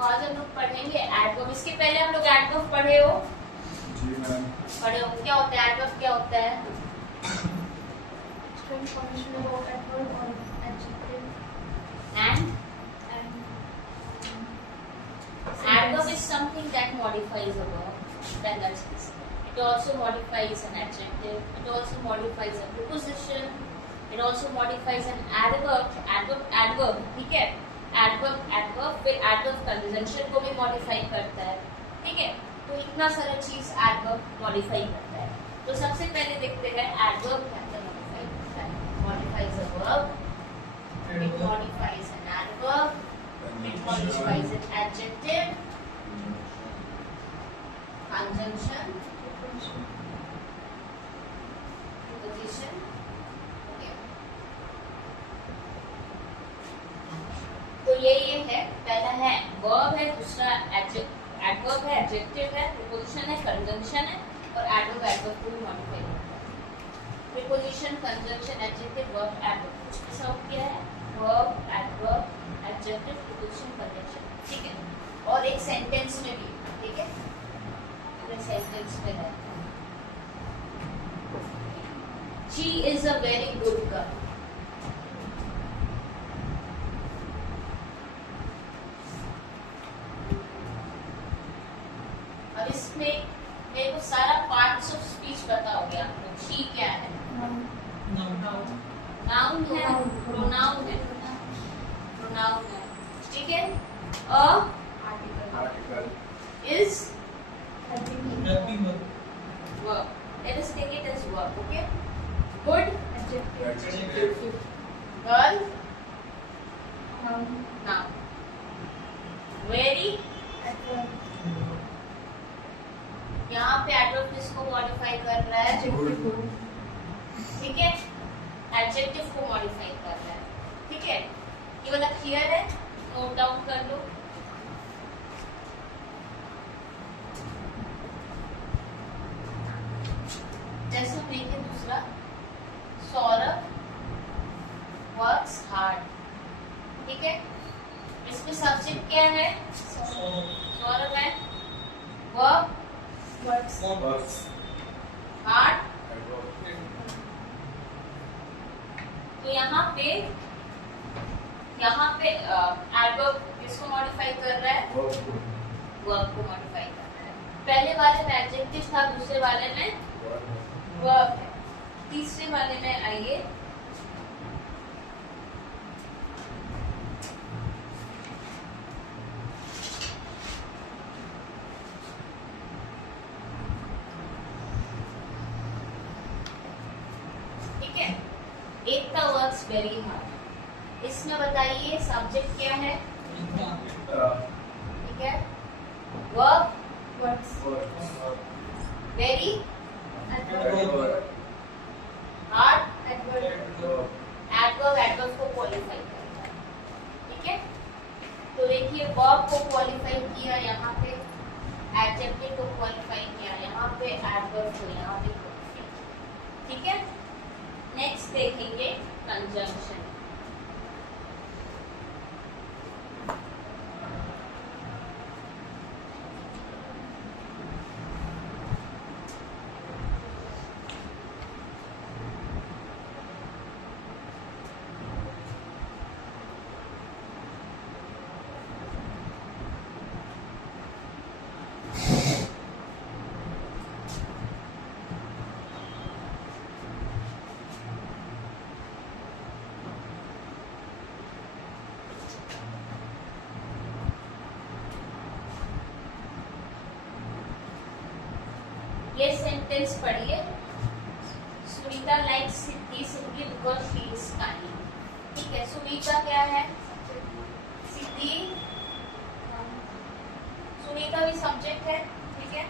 तो आज हम लोग पढ़ेंगे एडवर्ब। इसके पहले हम लोग एडवर्ब पढ़े हो? जी मैम। पढ़े हो? क्या होता है एडवर्ब? क्या होता है? And adverb is something that modifies a verb. Then that's it. It also modifies an adjective. It also modifies a preposition. It also modifies an adverb. Adverb, ठीक है? Adverb फिर adverb conjunction को भी modify करता है, ठीक है? तो इतना सारा चीज adverb modify करता है। तो सबसे पहले देखते हैं adverb क्या modify करता है। Modifies a verb. It modifies an adverb. It modifies an adjective, conjunction, preposition. Okay. तो ये है, पहला है verb है, दूसरा adverb है, adjective है, preposition है, conjunction है और adverb को भी modify करता है। Preposition, conjunction, adjective, verb, adverb इसका क्या है? Verb, adverb, adjective, preposition, conjunction, ठीक है? और एक सेंटेंस में भी, ठीक है? पूरे सेंटेंस में है। She is a very good girl. अब इसमें मेरे को सारा पार्ट्स ऑफ स्पीच बताओगे आप लोग। She क्या है? नाउन है, प्रोनाउन है, प्रोनाउन है, ठीक है? A article is helping verb. verb. Let us take it as verb, okay? Good, adjective girl, noun. Very, यहाँ पे adverb किसको modify कर रहा है? ठीक है? एडजेक्टिव को मॉडिफाई कर रहा है, ठीक है? ये वाला क्लियर है? नोट डाउन कर लो। जैसे हम देखें दूसरा, सौरभ वर्क्स हार्ड, ठीक है? इसमें सब्जेक्ट क्या है? सौरभ है, वर्क वर्क्स हार्ड। तो यहाँ पे एडवर्ब किसको मॉडिफाई कर रहा है? वर्ब को मॉडिफाई कर रहा है। पहले वाले में एडजेक्टिव था, दूसरे वाले में वर्ब है, तीसरे वाले में आइए। ठीक है? एक था वर्क्स वेरी हार्ड। इसमें बताइए सब्जेक्ट क्या है? ठीक है? वर्ब वेरी हार्ड, एडवर्ब को क्वालिफाई करता है, ठीक है? तो देखिए वर्ब को क्वालिफाई किया यहाँ पे, एडजेक्टिव को क्वालिफाई किया यहाँ पे, एडवर्ब को यहाँ पे क्वालिफाई, ठीक है? नेक्स्ट देखेंगे कंजंक्शन। ये सेंटेंस पढ़िए। Sunita likes Siddhi simply because she is kind, ठीक है? सुनीता क्या है? सिद्धि, सुनीता भी सब्जेक्ट है, ठीक है?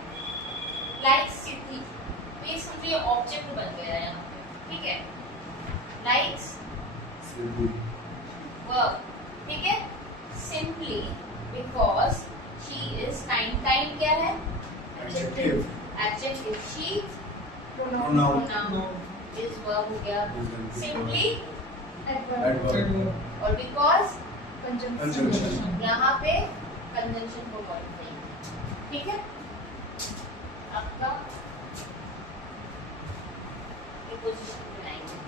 लाइक्स सिद्धि, तो ये समझिए ऑब्जेक्ट बन गया है यहाँ पे, ठीक है? लाइक्स वर्ब, ठीक है? Simply because she is kind. Kind क्या है? Adjective she pronoun is verb हो गया। simply adverb और because conjunction यहाँ पे कंजंक्शन को मॉडिफाई। ठीक है, आपका प्रीपोजिशन बनाएंगे।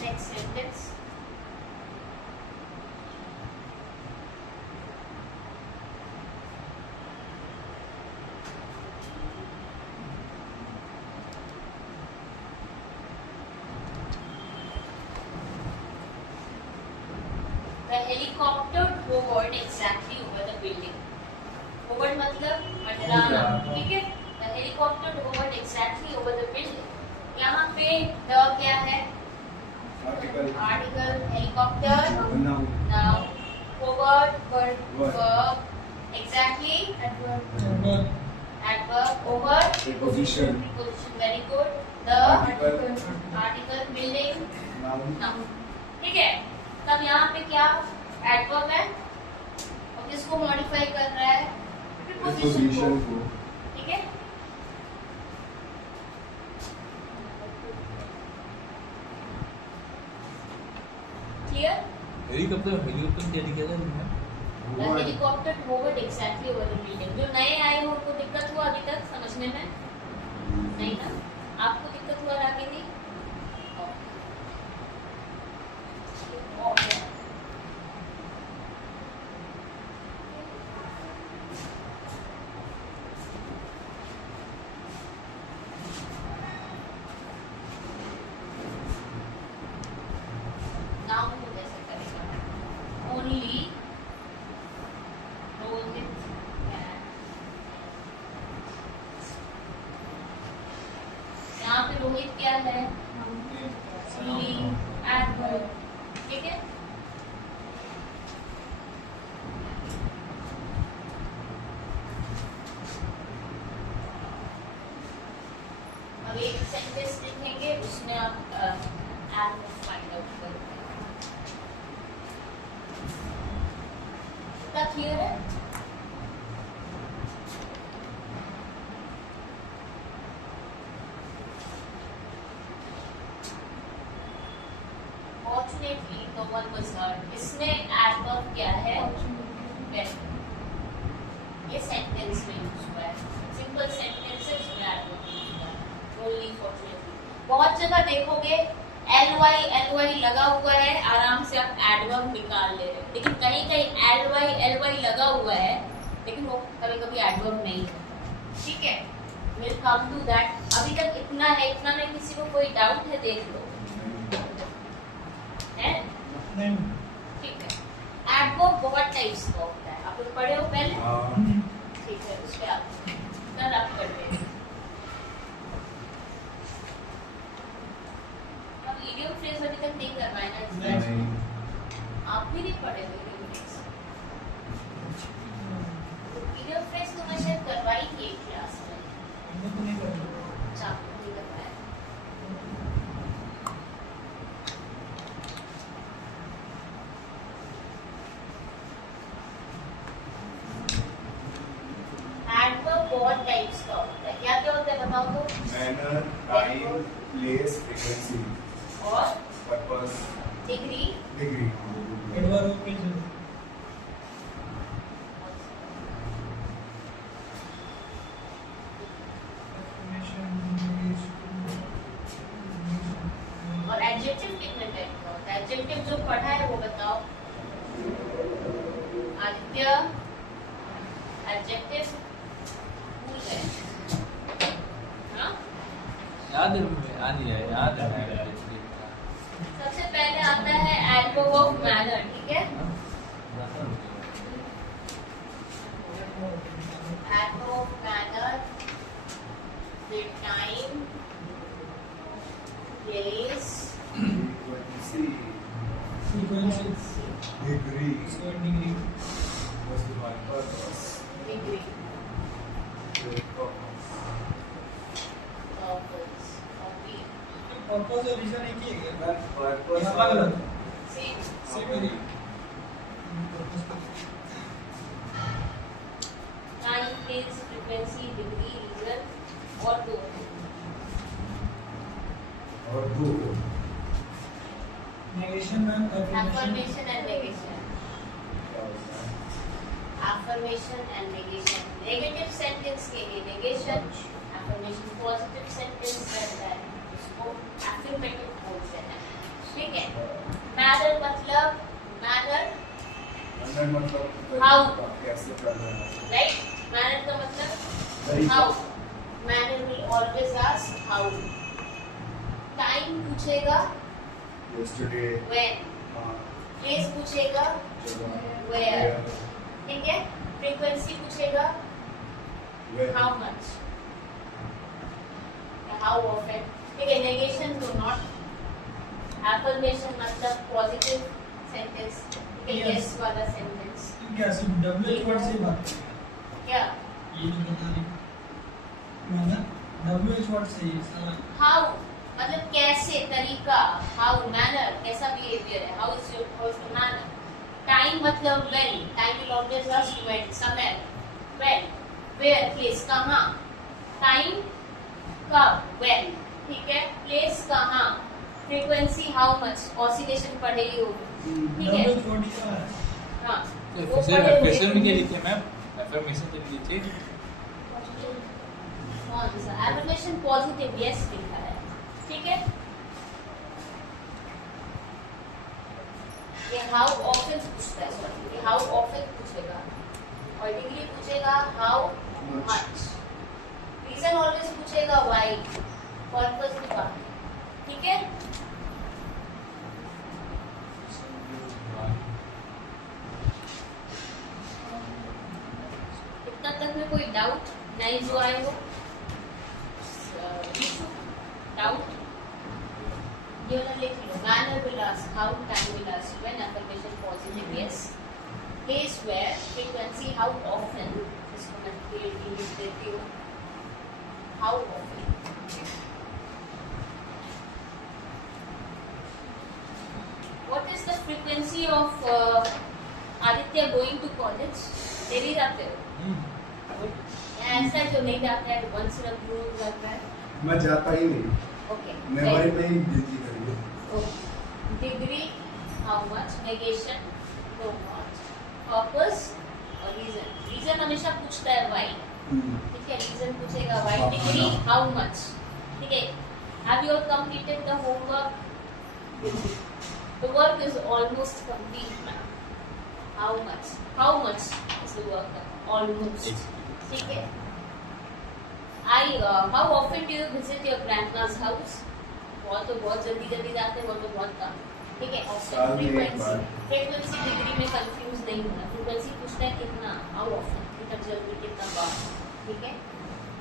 Next sentence, The helicopter hovered exactly over the building. Hovered मतलब मंडराना, ठीक है? The helicopter hovered exactly over the building. यहाँ पे the क्या है? Article. Helicopter, Noun. noun, hovered, Verb. verb, exactly, Verb. adverb, over, Preposition. preposition, very good. The article, building, Noun. noun. ठीक है? तब यहाँ पे क्या एडवर्ब है और किसको मॉडिफाई कर रहा है? प्रीपोजिशन को। Preposition को. ठीक है, क्लियर? हेलीकॉप्टर क्या लिखा था? Hovered. Helicopter hovered exactly over the building. जो नए आए हो उनको दिक्कत हुआ अभी तक समझने में? नहीं ना? आपको दिक्कत हुआ रागिनी? ओके। नाउन को कैसे करेगा? Only Rohit can. यहाँ पे रोहित क्या है? Only adverb. ठीक है, अब एक सेंटेंस लिखेंगे उसमें आप एडवर्ब फाइंड आउट करोगे। इतना क्लियर है? Fortunately, no one was hurt. इसमें adverb क्या है? Well. ये सेंटेंस में यूज हुआ है। सिंपल सेंटेंस है उसमें adverb यूज हुआ है। Only fortunately. बहुत जगह देखोगे ly लगा हुआ है, आराम से आप adverb निकाल ले रहे हो। लेकिन कहीं कहीं ly लगा हुआ है, लेकिन वो कभी कभी adverb नहीं है। ठीक है, we'll come to that. अभी तक इतना है, इतना में किसी को कोई डाउट है? देख लो, है? नहीं। ठीक है, एडवर्ब बहुत टाइप्स का होता है, आप लोग पढ़े हो पहले? हाँ. ठीक है, उस पे आप इतना रब कर दें। अब इडियम फ्रेज अभी तक नहीं करवाए ना इसमें? नहीं. आप भी नहीं पढ़े हो इडियम फ्रेज? इडियम फ्रेज तो मैं शायद करवाई थी एक क्लास में। हमने तो नहीं करना। अच्छा, आपको नहीं करवाया। एडवर्ब बहुत टाइप्स का होता है। क्या क्या होता है बताओ तो? Manner, time, place, frequency, और purpose, डिग्री, degree. एडवर्ब के जो और एडजेक्टिव कितने टाइप का होता है? एडजेक्टिव जो पढ़ा है वो बताओ। आदित्य, एडजेक्टिव भूल गए? हाँ, याद है मुझे, याद है। सबसे पहले आता है एडवर्ब ऑफ मैनर। ठीक है, एडवर्ब ऑफ मैनर, फिर time, place, Frequency, frequency degree, degree was the one purpose, degree, purpose. Purpose, hobby, purpose और रीजन एक ही है क्या? Purpose या अलग अलग? सेम, सेम ही है। Time, place, frequency, degree, reason और दो और दो negation ma'am Affirmation and negation. Affirmation and negation. Negative sentence के लिए negation. Affirmation positive sentence रहता है. उसको affirmative बोलते हैं. ठीक है. Manner मतलब manner अंदर मतलब How? कैसे करना है right? Manner का मतलब तरीका। how. Manner will always ask how. Time पूछेगा yesterday when. Place पूछेगा where. ठीक है. Frequency पूछेगा how much. How often. ठीक है. Negation do not. Affirmation मतलब positive sentence. ठीक है. Yes वाला sentence. क्या सिर्फ WH वर्ड से ही बात करेंगे क्या? ये जो बता रही मैंने WH वर्ड से ही सारा How मतलब कैसे, तरीका. How manner कैसा behavior है. How is your manner. Time मतलब when. Time will always ask when. समय. When. Where. Place. कहाँ. Time कब. When. ठीक है. Place कहाँ. Frequency how much. Oscillation पढ़ेगी होगी. ठीक है. WH वर्ड क्या है हाँ. तो वो फिर पढ़े हुए एफर्मेशन में क्या थे। लिखे मैम? एफर्मेशन जब लिखे कौन सा? Affirmation positive yes लिखा है. ठीक है. ये how often पूछता है. सॉरी, ये how often पूछेगा. और डिग्री पूछेगा how much. Reason always पूछेगा why. Purpose की बात. ठीक है. इतना तक में कोई डाउट नहीं जो आए हो? डाउट ये वाला लिख लो. Manner will ask how. Time will ask when. Affirmation positive yes. Place where. Frequency how often. इसको मैं क्लियरली लिख देती हूँ. How often. What is the frequency of Aditya going to college? Daily जाते हो? या ऐसा जो नहीं जाता है once in a blue जाता है? मैं जाता ही नहीं Okay. मैं वही नहीं बिजी करूँगा Degree, how much, negation, no much, purpose और reason. Reason हमेशा पूछता है why. ठीक है. Reason पूछेगा why. Degree, how much. ठीक है. Have you all completed the homework? The work is almost complete now. How much? How much is the work? Almost. ठीक है. How often do you visit your grandma's house? बहुत तो बहुत जल्दी जाते हैं, बहुत तो बहुत कम. ठीक है. साल में एक Frequency. बार. Frequency डिग्री में कंफ्यूज नहीं होना. Frequency पूछता है कितना. How often. कितना जल्दी, कितना बार. ठीक है.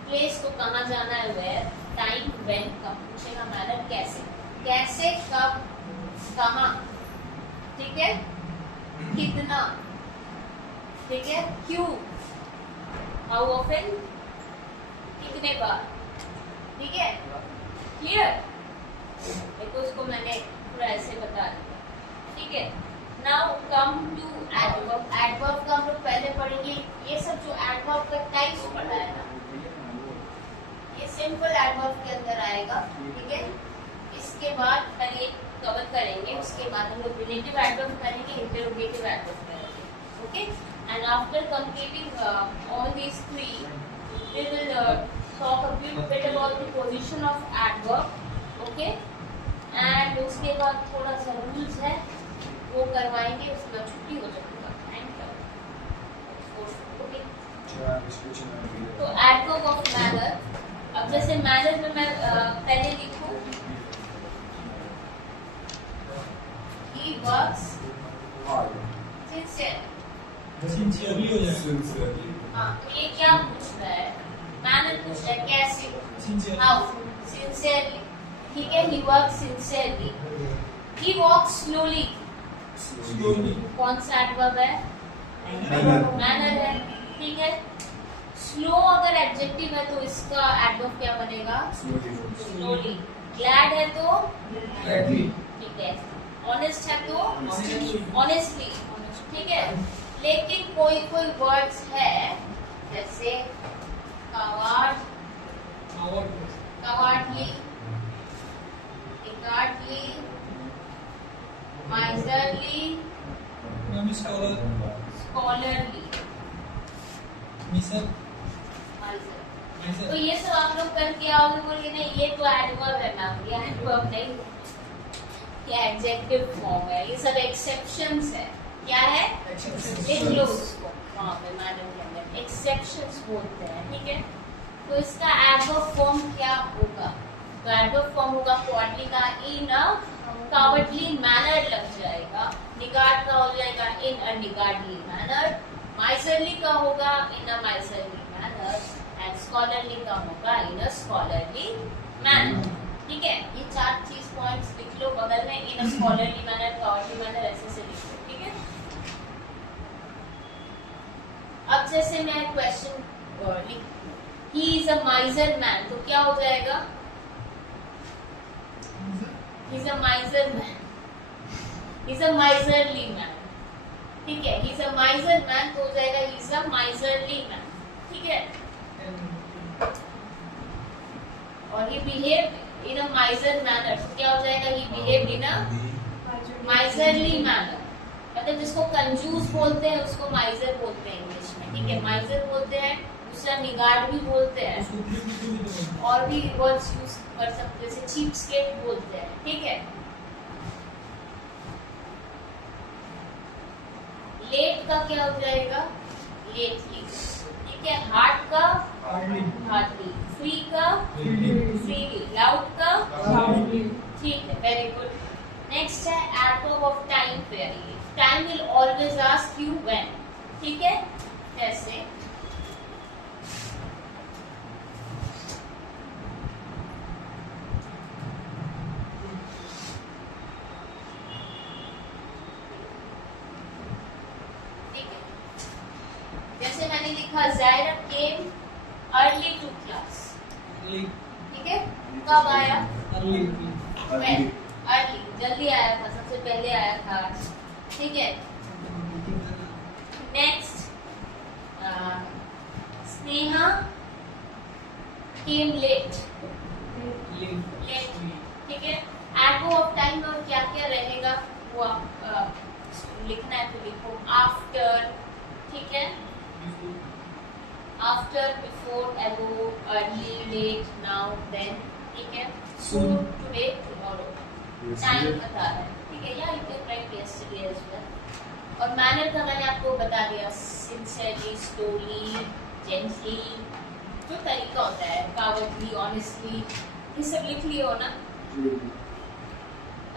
Place को कहाँ जाना है. Where. Time when. कब पूछेगा. Manner कैसे. कैसे, कब, कहाँ. ठीक है. कितना. ठीक है. क्यों. How often. कितने बार. ठीक है. क्लियर. देखो उसको मैंने पूरा ऐसे बता दिया. ठीक है. Now come to adverb. Adverb का हम लोग पहले पढ़ेंगे. ये सब जो एडवर्ब का टाइप्स पढ़ा है ना, ये सिंपल एडवर्ब के अंदर आएगा. ठीक है. इसके बाद पहले ये कवर करेंगे. उसके बाद हम लोग रिलेटिव एडवर्ब करेंगे, इंटरोगेटिव एडवर्ब करेंगे. Okay. And after completing all these three we will talk a bit about the position of adverb. Okay. And उसके बाद थोड़ा सा रूल्स है वो करवाएंगे. उसके बाद छुट्टी हो जाएगा. Thank you. ओके. तो एडवर्ब ऑफ मैनर. अब जैसे मैनर में मैं पहले लिखूं he works sincerely. सिंसियरली हो जाएगा हाँ. तो ये क्या पूछ रहा है. मैनर पूछ रहा है कैसे. Sincere How? Sincerely. ठीक है. He works sincerely. He walks slowly. Slowly कौन सा एडवर्ब है. मैनर है. ठीक है. स्लो अगर एडजेक्टिव है तो इसका एडवर्ब क्या बनेगा. स्लोली. ग्लैड है तो ठीक है. ऑनेस्ट है तो ऑनेस्टली. ठीक है. लेकिन कोई कोई वर्ड्स है जैसे coward, cowardly. niggardly, miserly, ma'am scholar scholarly, miser miser. तो मिसर ये सब आप लोग करके आओगे, बोलिए नहीं ये तो एडवर्ब है मैम, ये एडवर्ब नहीं, ये एडजेक्टिव फॉर्म है, ये सब एक्सेप्शंस है। क्या है? लिख लो उसको वहाँ पे मैडम के अंदर एक्सेप्शंस बोलते हैं, ठीक है। तो इसका एडवर्ब फॉर्म क्या होगा? तो एडवर्ब फॉर्म होगा क्वार्टली का इन अ कावर्डली मैनर लग जाएगा, निगार्ड का हो जाएगा इन अ निगार्डली मैनर, माइजरली का होगा इन a miserly manner, and scholarly का होगा इन अ स्कॉलरली मैनर। ठीक है, ये 4 चीज पॉइंट्स लिख लो बगल में, इन अ स्कॉलरली मैनर, कावर्डली मैनर, ऐसे से लिख लो, ठीक है। अब जैसे मैं क्वेश्चन लिख, ही इज अ माइजर मैन, तो क्या हो जाएगा? He is a माइजर man, he is a miserly man, ठीक है। ही इज अ माइजर मैन तो हो जाएगा he is a miserly man, ठीक है। और ही बिहेव इन अ माइजर मैनर, तो क्या हो जाएगा? He behave in a miserly manner, मतलब जिसको कंजूस बोलते हैं उसको माइजर बोलते हैं इंग्लिश में, ठीक है। माइजर बोलते हैं, दूसरा निगार्ड भी बोलते हैं, और भी वर्ड्स यूज कर सकते हैं, जैसे चीप स्केट बोलते हैं, ठीक है। लेट का क्या हो जाएगा? लेटली, ठीक है। हार्ड का हार्डली, फ्री का फ्रीली, लाउड का लाउडली। ठीक है, वेरी गुड। नेक्स्ट है adverb of time period. Time will always ask you when, ठीक है। जैसे जैसे मैंने लिखा ज़ायरा केम अर्ली टू क्लास, ठीक है। कब आया? When? अर्ली, जल्दी आया था, सबसे पहले आया था, ठीक है। नेक्स्ट स्नेहा केम लेट, ठीक है। एडवर्ब ऑफ टाइम में और क्या क्या रहेगा वो आप लिखना है तो लिखो। आफ्टर, ठीक है। आफ्टर, बिफोर, अगो, अर्ली, लेट, नाउ, देन, ठीक है। सून, टुडे, टुमारो, टाइम बता रहा है, ठीक है। या you can write yesterday as well. और मैनर का मैंने आपको बता दिया, सिंसियरली, स्लोली, जेंटली, जो तरीका होता है, कावर्डली, ऑनेस्टली, ये सब लिख लिए हो ना।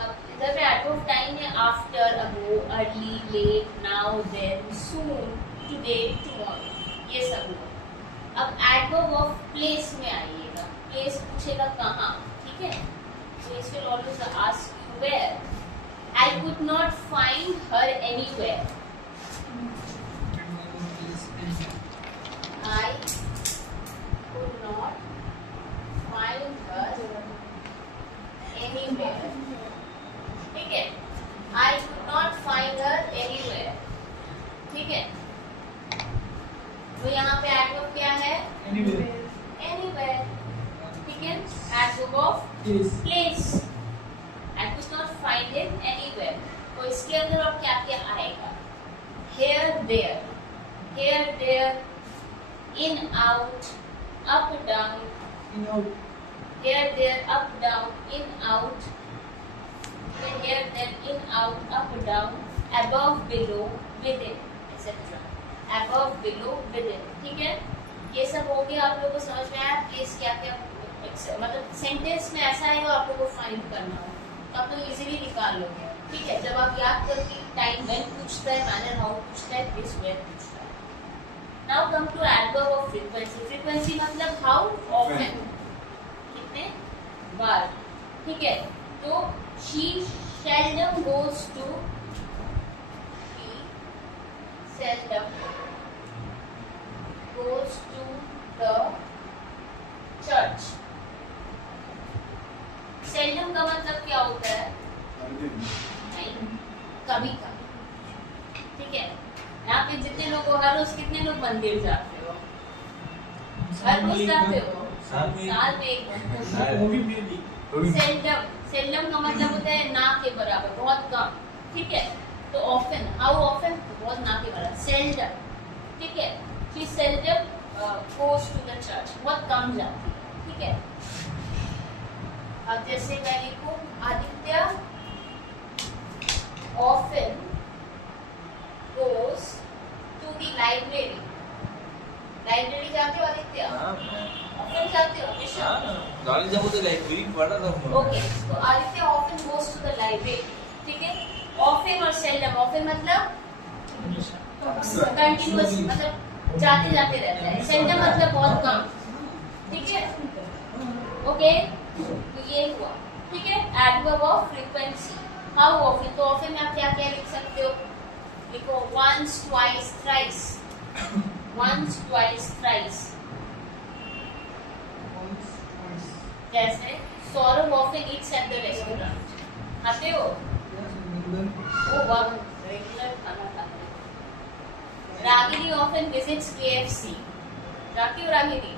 अब इधर पे एडवर्ब ऑफ टाइम है आफ्टर, अगो, अर्ली, लेट, नाउ, देन, सून, टुडे, टुमारो, ये सब लो। अब एडवर्ब ऑफ प्लेस में आइएगा, प्लेस पूछेगा कहाँ, ठीक है। Place will always ask you where. I could not find her anywhere. I could not find her anywhere. ठीक है, I could not find her anywhere. ठीक है, तो यहाँ पे एडवर्ब क्या है? Anywhere. ठीक है, adverb of place. I could not find him anywhere. तो इसके अंदर और क्या क्या आएगा? Here, there, here, there, in, out, up, down, here, there, up, down, in, out, here, there, in, out, up, down, above, below, within, etc. Above, below, within. ठीक है, ये सब हो गया। आप लोगों को समझ में आया प्लेस क्या क्या, मतलब सेंटेंस में ऐसा है आप लोगों को फाइंड करना हो तो आप लोग इजीली निकाल लोगे, ठीक है। जब आप याद करके टाइम व्हेन पूछता है, मैनर हाउ पूछता है, प्लेस वेयर पूछता है। Now come to adverb of frequency. Frequency मतलब हाउ ऑफन, कितने बार, ठीक है। तो she seldom goes to, she seldom goes to the church. Seldom का मतलब क्या होता है? नहीं, कभी कभी, ठीक है। यहाँ पे जितने लोग हो, हर रोज कितने लोग मंदिर जाते हो? हर रोज जाते हो? साल में एक बार। सेल्डम, सेल्डम का मतलब होता है ना के बराबर, बहुत कम, ठीक है। तो ऑफन, हाउ ऑफन, बहुत ना के बराबर, सेल्डम, ठीक है। She seldom goes to the church, बहुत कम जाती है, ठीक है। अब जैसे मैं लिखूं Aditya often goes to the library. Library जाते हो आदित्य? हाँ ऑफन जाते हो हमेशा? गाड़ी जाबो तो लाइब्रेरी पढ़ा था। ओके, तो Aditya often goes to the library, ठीक है। ऑफन और सेल्डम, ऑफन मतलब कंटिन्यूअस, मतलब जाते जाते रहता है, सेल्डम मतलब बहुत कम, ठीक है। ओके, तो ये हुआ, ठीक है। Adverb of frequency, how often, तो ऑफन में आप क्या क्या लिख सकते हो, लिखो once, twice, thrice, once, twice, thrice. जैसे Saurabh often eats at the restaurant, खाते हो? ओ वाह, रेगुलर खाना खाते हैं। रागिनी ऑफन विजिट्स KFC, जाती हो रागिनी?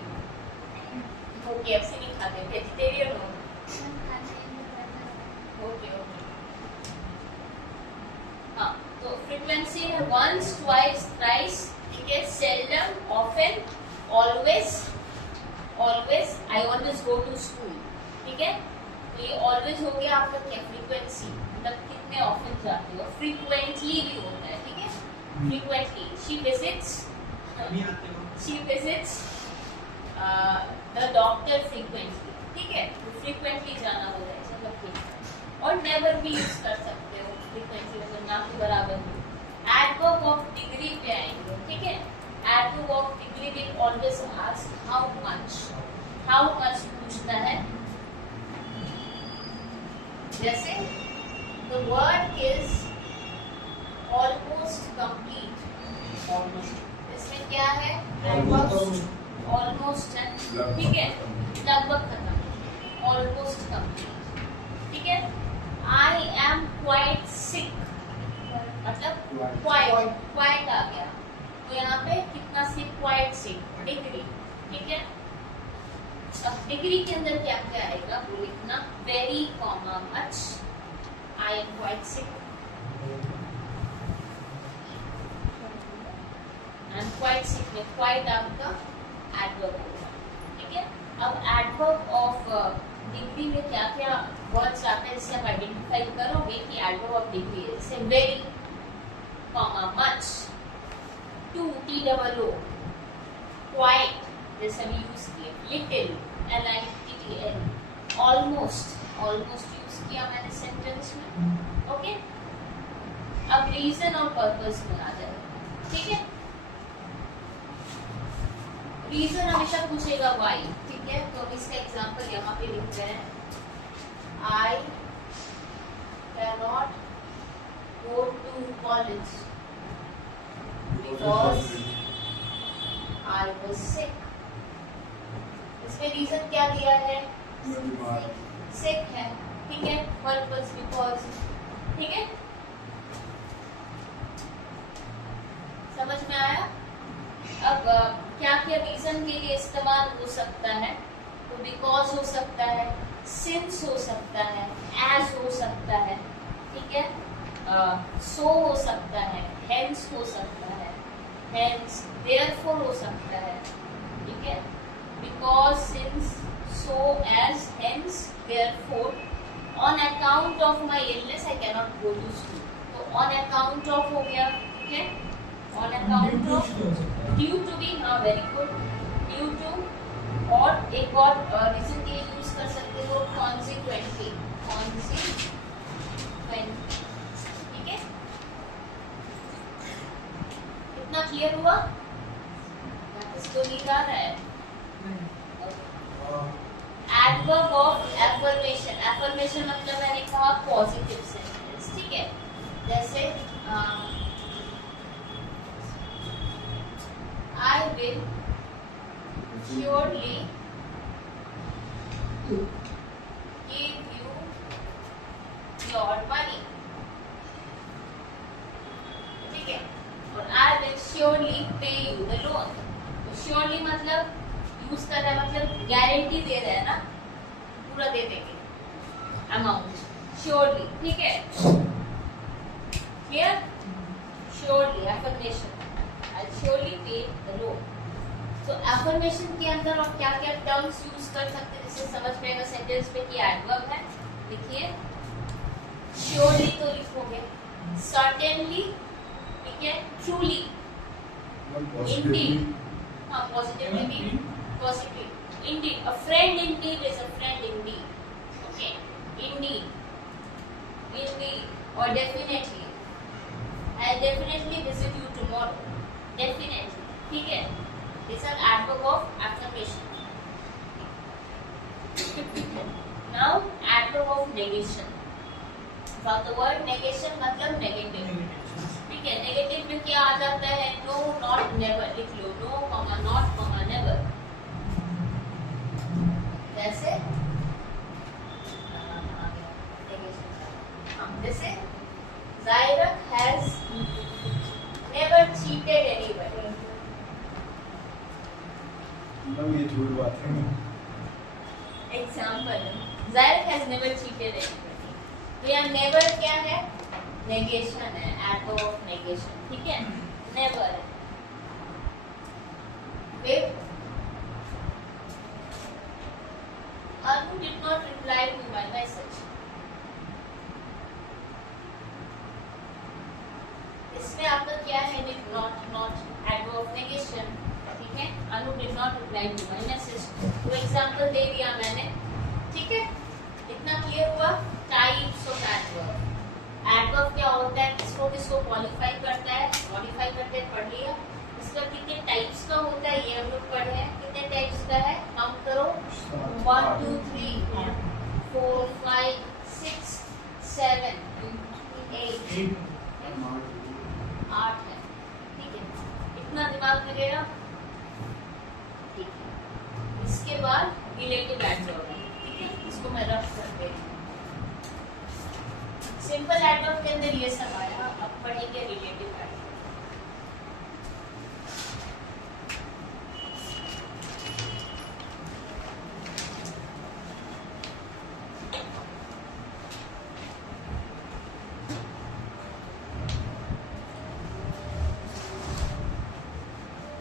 वो KFC नहीं खाते, वेजिटेरियन हो? ओके ओके, हाँ। तो फ्रीक्वेंसी है वंस, ट्वाइस, थ्राइस, ठीक है। Seldom, often, always, always, I always go to school, ठीक है। तो ये ऑलवेज हो गया आपका क्या, फ्रीक्वेंसी, मतलब कितने ऑफन जाते हो। फ्रीक्वेंटली भी होता है, ठीक है। Frequently, she visits the doctor frequently, ठीक है। तो फ्रीक्वेंटली जाना हो जाए, मतलब ठीक है। और नेवर भी यूज कर सकते हो, फ्रीक्वेंसी मतलब ना के बराबर ही। एडवर्ब ऑफ डिग्री पे आएंगे, ठीक है। Adverb of degree will always ask how much, how much पूछता है। जैसे the work is almost complete, इसमें क्या है, ऑलमोस्ट है, ठीक है, लगभग खत्म, ऑलमोस्ट कंप्लीट, ठीक है। आई एम क्वाइट सिक, मतलब क्वाइट आ गया, तो यहाँ पे कितना सिक, क्वाइट सिक, डिग्री, ठीक है। अब डिग्री के अंदर क्या क्या आएगा वो लिखना, very comma much, I am quite sick, and quite sick में क्वाइट आपका एडवर्ब होगा, ठीक है। अब एडवर्ब ऑफ डिग्री में क्या क्या वर्ड्स आते हैं, जिससे आप आइडेंटिफाई करोगे कि एडवर्ब ऑफ डिग्री है। जैसे very, comma much, too, TOO, quite, जैसे अभी यूज किए, little, LITTL, almost, almost use किया मैंने सेंटेंस में, ओके। अब रीजन और पर्पस में आ जाए, ठीक है। रीजन हमेशा पूछेगा वाई, ठीक है। तो हम इसका एग्जांपल यहाँ पे लिख रहे हैं, I cannot go to college because I was sick. इसमें रीजन क्या दिया है, सिक है, ठीक है। पर्पस बिकॉज, ठीक है। समझ में आया? अब क्या क्या रीजन के लिए इस्तेमाल हो सकता है, तो बिकॉज हो सकता है, सिंस हो सकता है, एज हो सकता है, ठीक है। सो हो सकता है, हेंस हो सकता है, हेंस, देयरफॉर हो सकता है, ठीक है। Because, since, so, as, hence, therefore. On account of my illness I can not go to school, तो ऑन अकाउंट ऑफ हो गया, ठीक है। On account of, due to भी, हाँ वेरी गुड, ड्यू टू। और एक और रीजन के लिए यूज कर सकते हो, कॉन्सिक्वेंटली, कॉन्सिक्वेंटली, ठीक है। इतना क्लियर हुआ? इसको नीड आ रहा है? एडवर्ब ऑफ एफर्मेशन, एफर्मेशन मतलब मैंने कहा पॉजिटिव सेंटेंस, ठीक है। जैसे I will surely give you your money, ठीक है। और I will surely pay you the loan, तो surely मतलब यूज कर रहा है, मतलब गारंटी दे रहा है ना, पूरा दे देंगे। अमाउंट, श्योरली, ठीक है, clear, surely affirmation, I surely पे द लोन। तो एफर्मेशन के अंदर आप क्या क्या टर्म्स यूज कर सकते हैं जिससे समझ पाएगा सेंटेंस में कि एडवर्ब है। देखिए श्योरली तो लिखोगे, सर्टेनली, ठीक है, ट्रूली, इंडीड, हाँ पॉजिटिवली भी, positive, indeed, a friend indeed is a friend indeed, okay, indeed, indeed, और definitely, I definitely visit you tomorrow, definitely, ठीक है, these are adverb of affirmation. Now adverb of negation. From the word negation मतलब negative, ठीक है, negative में क्या आ जाता है, no, not, never, लिख लो, no, comma, not, comma, never, जैसे जैसे Zairah has never cheated anybody. मतलब ये झूठ बात है। Example, Zairah has never cheated anybody. तो यहाँ never क्या है, negation है, adverb of negation, ठीक है, never है। फिर Anu did not reply to my message. इसमें आपका क्या है, did not, adverb of negation, ठीक है, Anu did not reply to my message। तो एग्जाम्पल दे दिया मैंने, ठीक है, इतना क्लियर हुआ। टाइप्स ऑफ एडवर्ब, एडवर्ब क्या होता है, किसको किसको क्वालिफाई करता है, मॉडिफाई करते हैं, पढ़ लिया। इसका कितने टाइप्स का होता है ये हम लोग पढ़े हैं, कितने टाइप्स का है, काउंट करो, 1 2 3 4 5 6 7 8 8 है, ठीक है, इतना दिमाग लगेगा, ठीक है। इसके बाद रिलेटिव एडवर्ब है, ठीक है, इसको मैं रफ कर देती हूँ। सिंपल एडवर्ब के अंदर ये सब आया, अब पढ़ेंगे रिलेटिव एडवर्ब।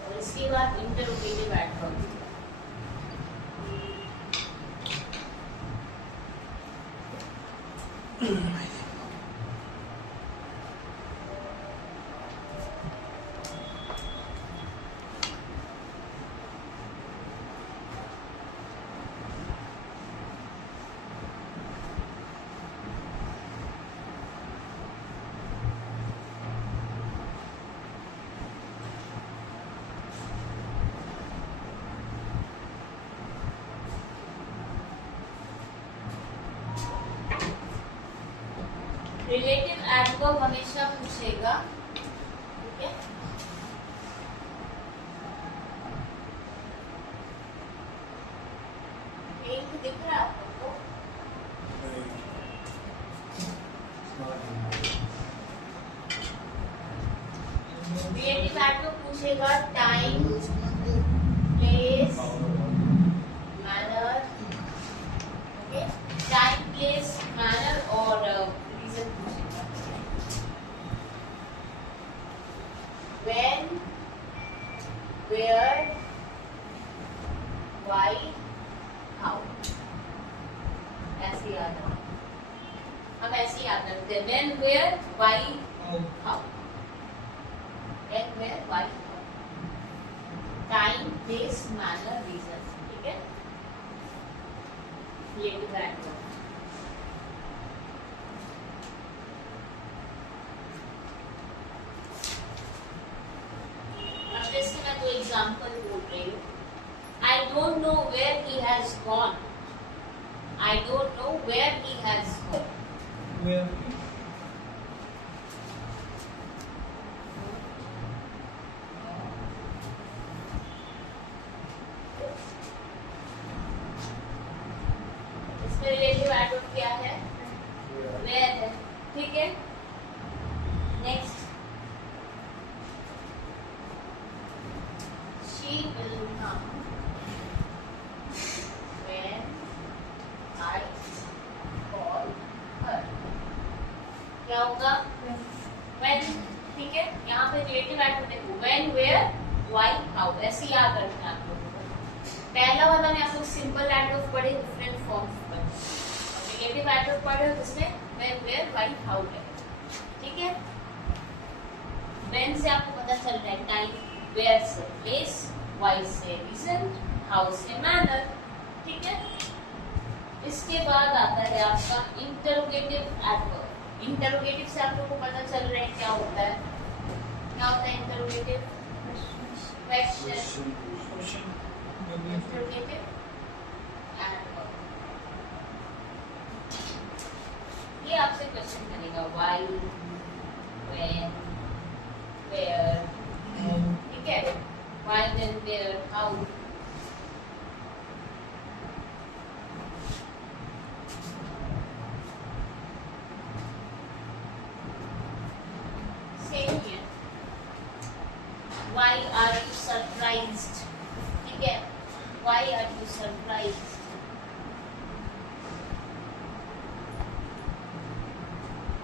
और इसके बाद इंटरोगेटिव एडवर्ब। रिलेटिव एडवर्ब हमेशा पूछेगा, ठीक है, एक दिख रहा है आपको, रिलेटिव एडवर्ब पूछेगा time, place, manner, okay, time, place, manner और रीजन पूछेगा। When, where, why, how, ऐसे याद रखना, हम ऐसे याद रखते हैं, when, where, why, how, when, where, why, how, time, place, manner, reason, ठीक है, ये भी ध्यान रखना। अब जैसे मैं कोई एग्जाम्पल बोल रही हूँ, I don't know where he has gone. I don't know where he has gone. Where? इसमें रिलेटिव एडवर्ब क्या है, where है, ठीक है। Next, she will come when I call how, ऐसे याद रखना है आप लोगों को। पहला वाला में आप लोग सिंपल एडवर्ब पढ़े, डिफरेंट फॉर्म्स पढ़े, रिलेटिव एडवर्ब पढ़े जिसमें व्हेन, वेयर, व्हाई, हाउ है। ठीक है, व्हेन से आपको पता चल रहा है टाइम, वेयर से प्लेस, व्हाई से रीजन, हाउ से मैनर। ठीक है, इसके बाद आता है आपका इंटरोगेटिव एडवर्ब। इंटरोगेटिव से आप लोगों को पता चल रहा है क्या होता है, क्या होता है इंटरोगेटिव? Question, interrogative adverb. ये आपसे क्वेश्चन करेगा व्हाई, व्हेन, वेयर। ठीक है, why, when, where, how. Same here, why are you surprised. ठीक है, why are you surprised.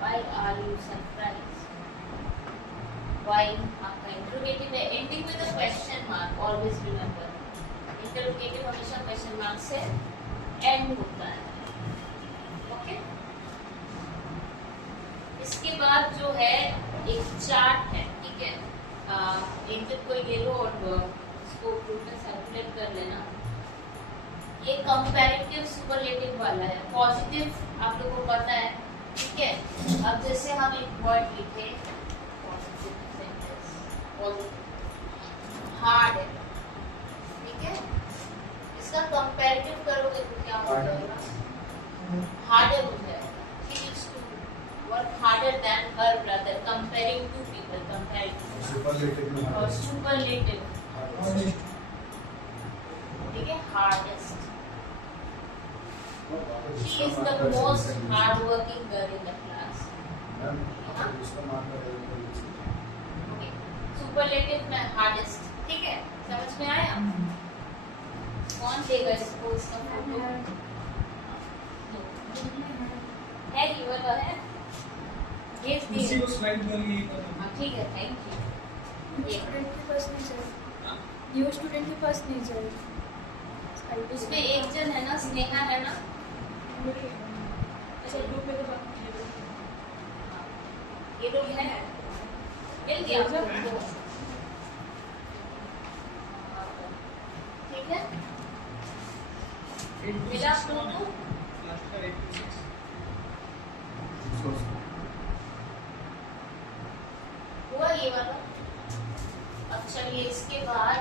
Why are you surprised? Why आपका इंटरोगेटिव है, ending with a question mark, always remember. Interrogative हमेशा question mark से end होता है। Okay, इसके बाद जो है एक चार्ट है। ठीक है, एक दिन कोई ले लो और इसको ग्रुप में सर्कुलेट कर लेना। ये कंपैरेटिव सुपरलेटिव वाला है, पॉजिटिव आप लोगों को पता है। ठीक है, अब जैसे हम एक वर्ड लिखे, पॉजिटिव सेंटेंस, पॉजिटिव, हार्ड है। ठीक है, इसका कंपैरेटिव करोगे तो क्या हो जाएगा? हार्डर हो जाएगा। He used to work harder than her brother, comparing two people, comparing superlative और सुपरलेटिव। ठीक है, hardest. She is the most hardworking girl in the class. Okay. Superlative में hardest. ठीक है, समझ में आया? कौन देगा इसको, इसका फोटो? है ये वाला है? भेज उसी दिए। को स्लाइड पर यही कर हाँ, ठीक है, थैंक यू। ये स्टूडेंट के पास नहीं चाहिए, न्यू स्टूडेंट के पास नहीं चाहिए। उसमें एक जन है ना, स्नेहा है ना? अच्छा, ग्रुप में तो बात कीजिए। ये लोग है, मिल गया आपको? ठीक है, मिला आप लोगों को? लास्ट का 8 to 6 हुआ ये वाला? अब चलिए इसके बाद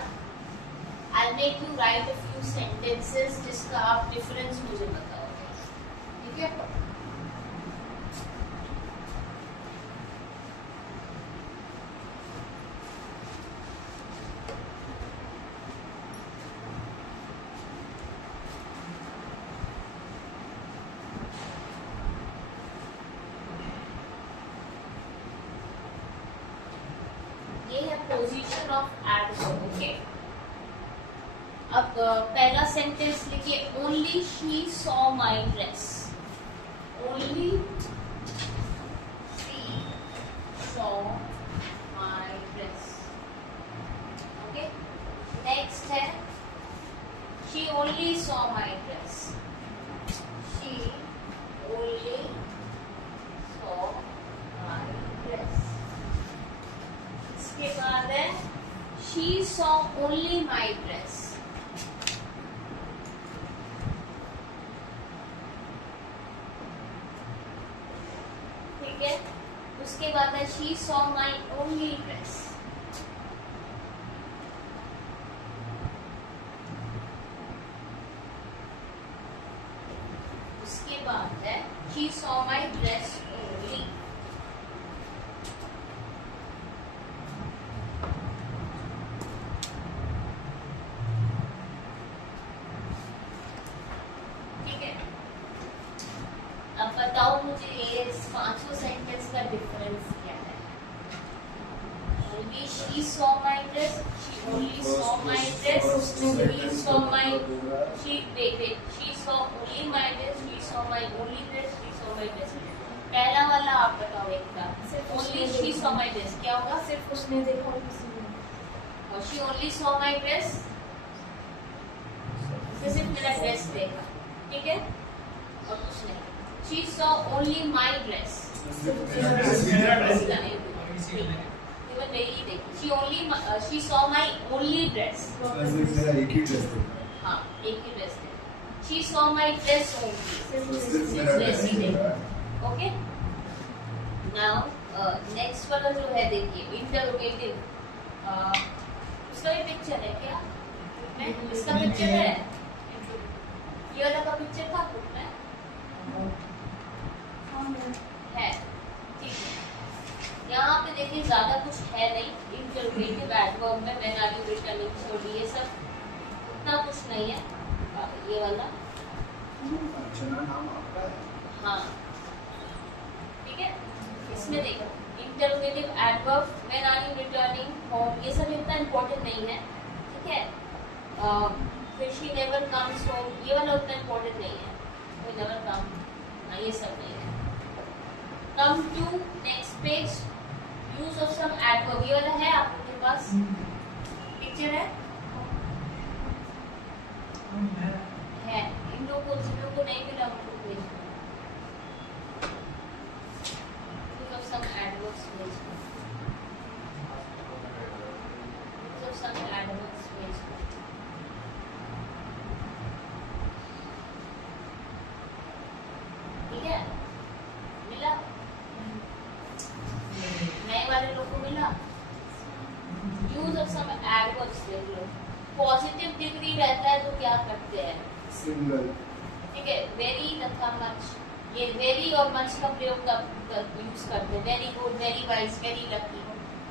I'll make you write a few sentences जिसका आप डिफरेंस मुझे बताओगे। ठीक है, ये है पोजीशन ऑफ एडवर्ब। ओके, अब पहला सेंटेंस लिखिए, only she saw my dress. Only she saw my dress. Okay, next है, she only saw my dress. She only saw my dress. इसके बाद है, she saw only my dress. ठीक है, उसके बाद है, she saw my only dress. उसके बाद है, she saw my dress only. अब बताओ मुझे ये इस पांचों सेंटेंस का डिफरेंस क्या है? Only she saw my dress. She only saw my dress. He saw my. She wait. She saw only my dress. He saw my only dress. He saw my dress. पहला वाला आप बताओ एक बार। Only she saw my dress क्या होगा? सिर्फ उसने देखा और किसी ने और she only saw my dress, सिर्फ मेरा ड्रेस देखा, ठीक है, और कुछ नहीं. She saw only my dress, केवल मेरी देखी. She saw my only dress, एक ही ड्रेस देखा. हाँ एक ही ड्रेस देखी. She saw my dress only, सिर्फ मेरा ड्रेस ही ड्रेस देखा. देखा. ओके. नाउ नेक्स्ट वाला जो है देखिए इंटरोगेटिव. उसका भी पिक्चर है क्या? नहीं, इसका पिक्चर है. ये वाला का पिक्चर था बुक में है, ठीक है. यहाँ पे देखिए ज्यादा कुछ है नहीं. इंटरोगेटिव एडवर्ब में व्हेन आर यू रिटर्निंग, सो ये सब उतना कुछ नहीं है. ये वाला अर्चना नाम आपका है. हाँ ठीक है. इसमें देखो interrogative adverb when are you returning home, ये सब इतना इम्पोर्टेंट नहीं है, ठीक है. फिर शी नेवर कम्स होम, ये वाला उतना इम्पोर्टेंट नहीं है. वो नेवर कम, हाँ ये सब नहीं है. Come to next page, use of some adverb, ये वाला है आपके पास पिक्चर है. इन लोगों को जिन लोगों को नहीं मिला उनको भेज दो. यूज ऑफ सम एडवर्ब्स भेज दो. यूज ऑफ सम एडवर्ब्स भेज दो. ठीक है, मिला? नए वाले लोग को मिला. यूज ऑफ सम एडवर्ब्स देख लो. पॉजिटिव डिग्री रहता है तो क्या करते हैं? सिंगल. ठीक है, वेरी तथा मच, ये वेरी और मच का प्रयोग यूज करते हैं. Very good, very wise, very lucky,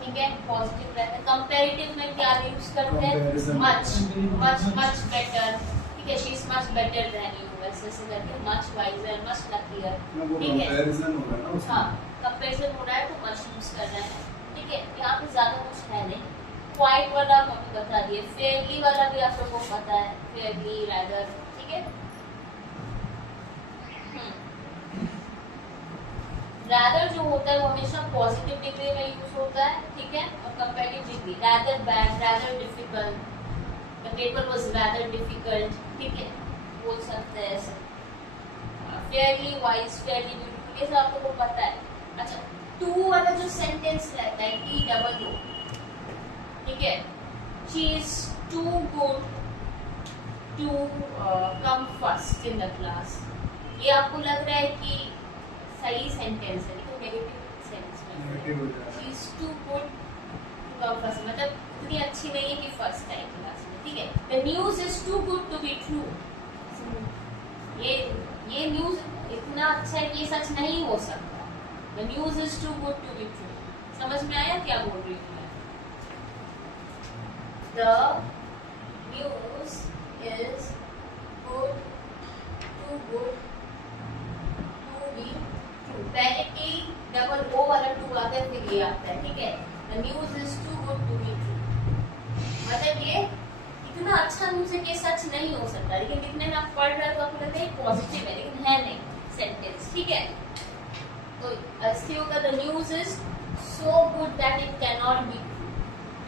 ठीक है, पॉजिटिव रहता है. कंपैरेटिव में क्या यूज करते हैं? मच, मच, मच बेटर, ठीक है. She is much better than you, वैसे से करके मच वाइजर, मच लकीयर, ठीक है. कंपैरिजन हो रहा है ना उसमें. हाँ कंपैरिजन हो रहा है तो मच यूज कर रहे हैं, ठीक है. यहाँ पे ज्यादा कुछ है नहीं. क्वाइट वाला मम्मी बता दिए. फेयरली वाला भी आप लोगों को पता है, फेयरली, रादर, ठीक है. रादर जो होता है वो हमेशा पॉजिटिव डिग्री में यूज होता है, ठीक है. और comparative degree, rather bad, rather difficult, the paper was rather difficult, ठीक है, बोल सकते हैं ऐसे. फेयरली वाइज, फेयरली ब्यूटीफुल, ये सब आप लोगों को पता है. अच्छा, टू वाला जो सेंटेंस रहता है, टी डबल ओ, ठीक है. She is too good to come first in the class. ये आपको लग रहा है कि सही सेंटेंस है, लेकिन नेगेटिव सेंस में नेगेटिव हो जाएगा. She is too good to come first, मतलब इतनी अच्छी नहीं है कि फर्स्ट आए क्लास में, ठीक है. The news is too good to be true. ये न्यूज इतना अच्छा है कि ये सच नहीं हो सकता. The news is too good to be true. समझ में आया क्या बोल रही हूँ मैं? The news is good, too good to be true. पहले टी डबल ओ वाला टू आता है, फिर ये आता है, ठीक है. The news is too good to be true. मतलब ये इतना अच्छा न्यूज है कि सच नहीं हो सकता, लेकिन दिखने में आप पढ़ रहे हो तो आपको लगता है पॉजिटिव है, लेकिन है नहीं सेंटेंस, ठीक है. तो ऐसे होगा, the news is so good that it can not be.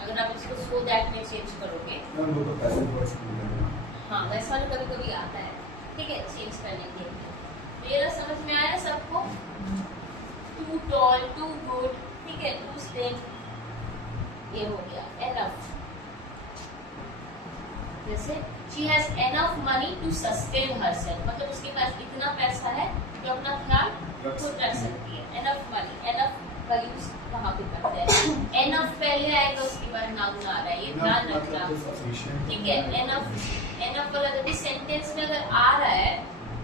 अगर आप इसको सो दैट में चेंज करोगे, मैम वो तो पैसिव वॉइस बोल रहे हैं. हाँ वैसा वाला कभी कभी आता है, ठीक है, चेंज करने के लिए. तो ये समझ में आया सबको? टू टॉल, टू गुड, ठीक है, टू स्लिम, ये हो गया. एनफ, जैसे she has enough money to sustain herself, मतलब उसके पास इतना पैसा है कि अपना ख्याल खुद रख सकती है. एनफ मनी, एनफ का यूज कहाँ पे करते हैं? एनफ पहले आएगा, उसके बाद नाउन आ रहा है, ये ध्यान रखना, ठीक है. एनफ वाला जब इस सेंटेंस में अगर आ रहा है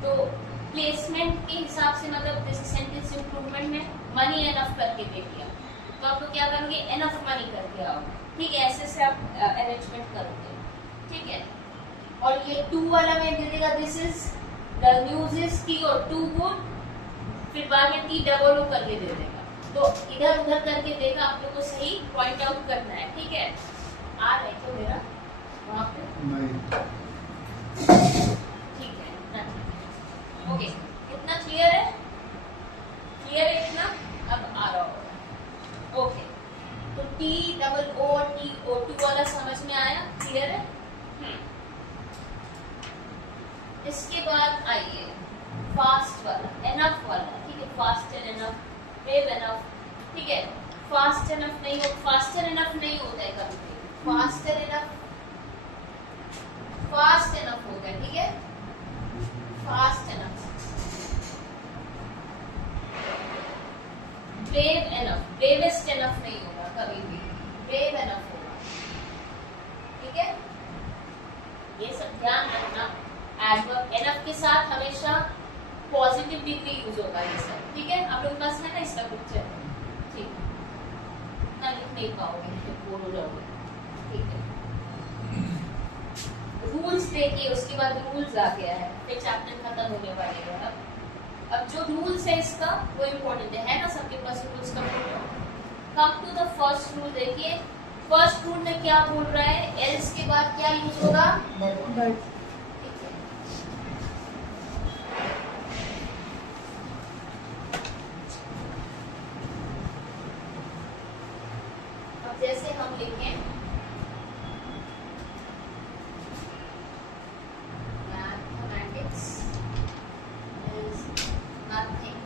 तो प्लेसमेंट के हिसाब से, मतलब जैसे सेंटेंस इंप्रूवमेंट में मनी एनफ करके दे दिया, तो आप लोग क्या करोगे? एनफ मनी करके आओ, ठीक है. ऐसे से आप अरेंजमेंट करोगे, ठीक है. और ये टू वाला में दे देगा, this is the news is T और टू गुड, फिर बाद में टी डबल ओ करके दे देगा. तो इधर उधर करके देगा, आप लोग को सही पॉइंट आउट करना है, ठीक है. आ रहा है क्यों मेरा वहाँ पे? नहीं. ठीक है, इतना ठीक है. ओके, इतना क्लियर है? क्लियर है इतना? अब आ रहा होगा. ओके, तो T double O, T O to वाला समझ इसके बाद आइए फास्ट वाला, एनफ वाला, ठीक है, fast and enough, brave enough, ठीक है। फास्ट एनफ नहीं हो, फास्टर एनफ नहीं होता है कभी भी, फास्टर एनफ, फास्ट एनफ होता है, ठीक है, fast enough. Brave enough, bravest enough नहीं होगा कभी भी, ब्रेव एनफ होगा, ठीक है। ये सब ध्यान रखना। एडवर्ब एनफ के साथ हमेशा पॉजिटिव डिग्री यूज होगा ये सब, ठीक है। आप लोगों के पास है ना इसका पिक्चर, ठीक, ना लिख नहीं पाओगे, बोर हो जाओगे, ठीक है। रूल्स देखिए, उसके बाद रूल्स आ गया है, फिर चैप्टर खत्म होने वाले हैं। अब जो रूल्स है इसका वो इम्पोर्टेंट है ना, सबके पास रूल्स का photo. Come to the first rule, देखिए फर्स्ट रूल में क्या बोल रहा है, एल्स के बाद क्या यूज होगा, बट ठीक है। अब जैसे हम लिखें मैथमेटिक्स इज नथिंग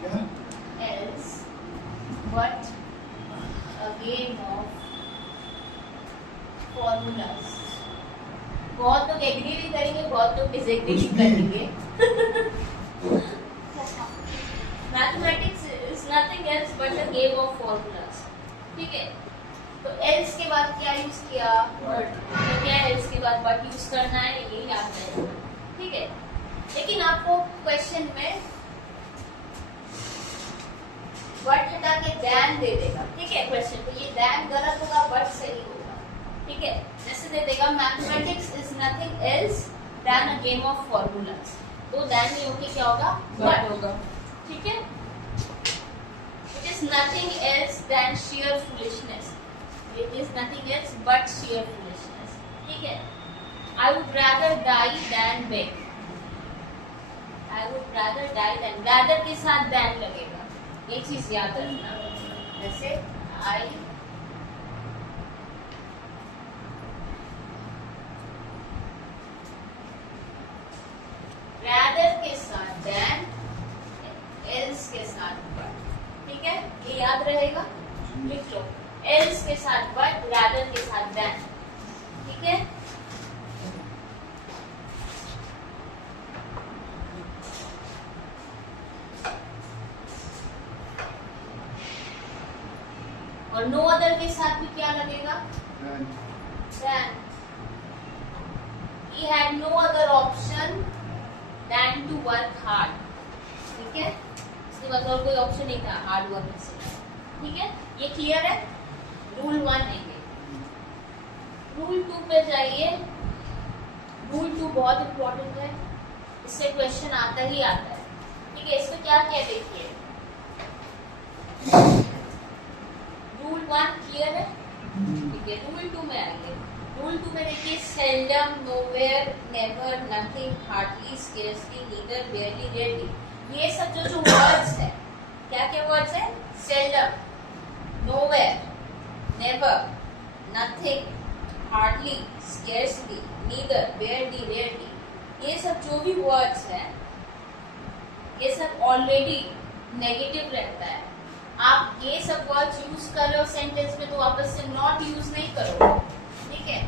क्या else but a game of formulas. बहुत लोग एग्री भी करेंगे, बहुत लोग डिसएग्री भी करेंगे। Mathematics is nothing else but a game of formulas, ठीक है। तो एल्स के बाद क्या यूज किया, बट। तो क्या एल्स के बाद बट यूज करना है, ये याद है, ठीक है। लेकिन आपको क्वेश्चन में बट हटा के दैन दे देगा, ठीक है। क्वेश्चन तो ये दैन गलत होगा, बट सही होगा, ठीक है। जैसे दे देगा mathematics is nothing else than a game of formulas, तो दैन नहीं होगी, क्या होगा, बट होगा, ठीक है। It is nothing else than sheer foolishness, it is nothing else but sheer foolishness, ठीक है। I would rather die than beg, I would rather die than, rather के साथ than लगेगा, ये चीज याद रखना। जैसे I rather के साथ than, else के साथ but, ठीक है, ये याद रहेगा, लिख लो। else के साथ but, rather के साथ than, ठीक है। और नो अदर के साथ भी क्या लगेगा, then he had no other option than to work hard, ठीक है। इसके बाद और कोई ऑप्शन नहीं था हार्ड वर्क से, ठीक है। ये क्लियर है, रूल 1 है ये। रूल 2 पे जाइए, रूल 2 बहुत इंपॉर्टेंट है, इससे क्वेश्चन आता ही आता है, ठीक है। इसमें क्या क्या देखिए, रूल 1 क्लियर है, ठीक है। रूल 2 में आइए, रूल 2 में देखिए seldom, nowhere, never, nothing, hardly, scarcely, neither, बेयरली, rarely, ये सब जो वर्ड्स है, क्या क्या वर्ड्स है, seldom, nowhere, never, nothing, hardly, scarcely, neither, बेयरली, rarely, ये सब जो भी वर्ड्स है ये सब ऑलरेडी नेगेटिव रहता है। आप ये सब वर्ड्स यूज कर रहे हो सेंटेंस में तो वापस से नॉट यूज नहीं करो, ठीक है।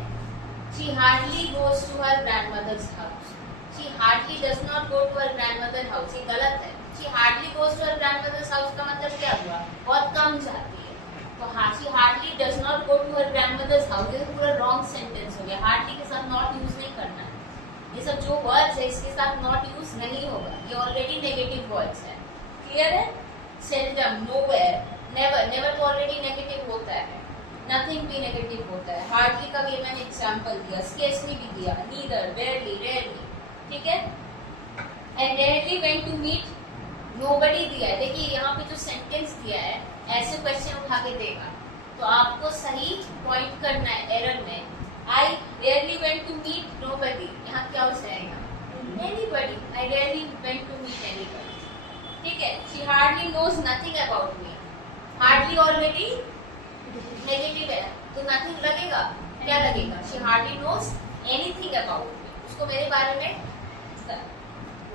She hardly goes to her grandmother's house. She hardly does not go to her grandmother's house. ये गलत है। She hardly goes to her grandmother's house का मतलब क्या हुआ, बहुत कम जाती है। तो she hardly does not go to her grandmother's house, ये पूरा रॉन्ग सेंटेंस हो गया। hardly के साथ नॉट यूज नहीं करना है। ये सब जो वर्ड्स है इसके साथ नॉट यूज नहीं होगा, ये ऑलरेडी नेगेटिव वर्ड्स है, क्लियर है। सेल्डम, नोवेयर, नेवर, नेवर तो ऑलरेडी नेगेटिव होता है, नथिंग भी नेगेटिव होता है, हार्डली का भी मैंने एग्जांपल दिया, स्केर्सली भी दिया, नीदर, बेयरली, रेयरली, ठीक है। And rarely went to meet, nobody दिया है। देखिए यहाँ पे जो सेंटेंस दिया है ऐसे क्वेश्चन उठा के देगा तो आपको सही पॉइंट करना है एरर में। I rarely went to meet nobody, यहाँ क्या हो जाएगा, anybody, I rarely went to meet anybody, ठीक है। She hardly knows nothing about me, hardly already negative है तो नथिंग लगेगा, क्या लगेगा, she hardly knows anything about me, उसको मेरे बारे में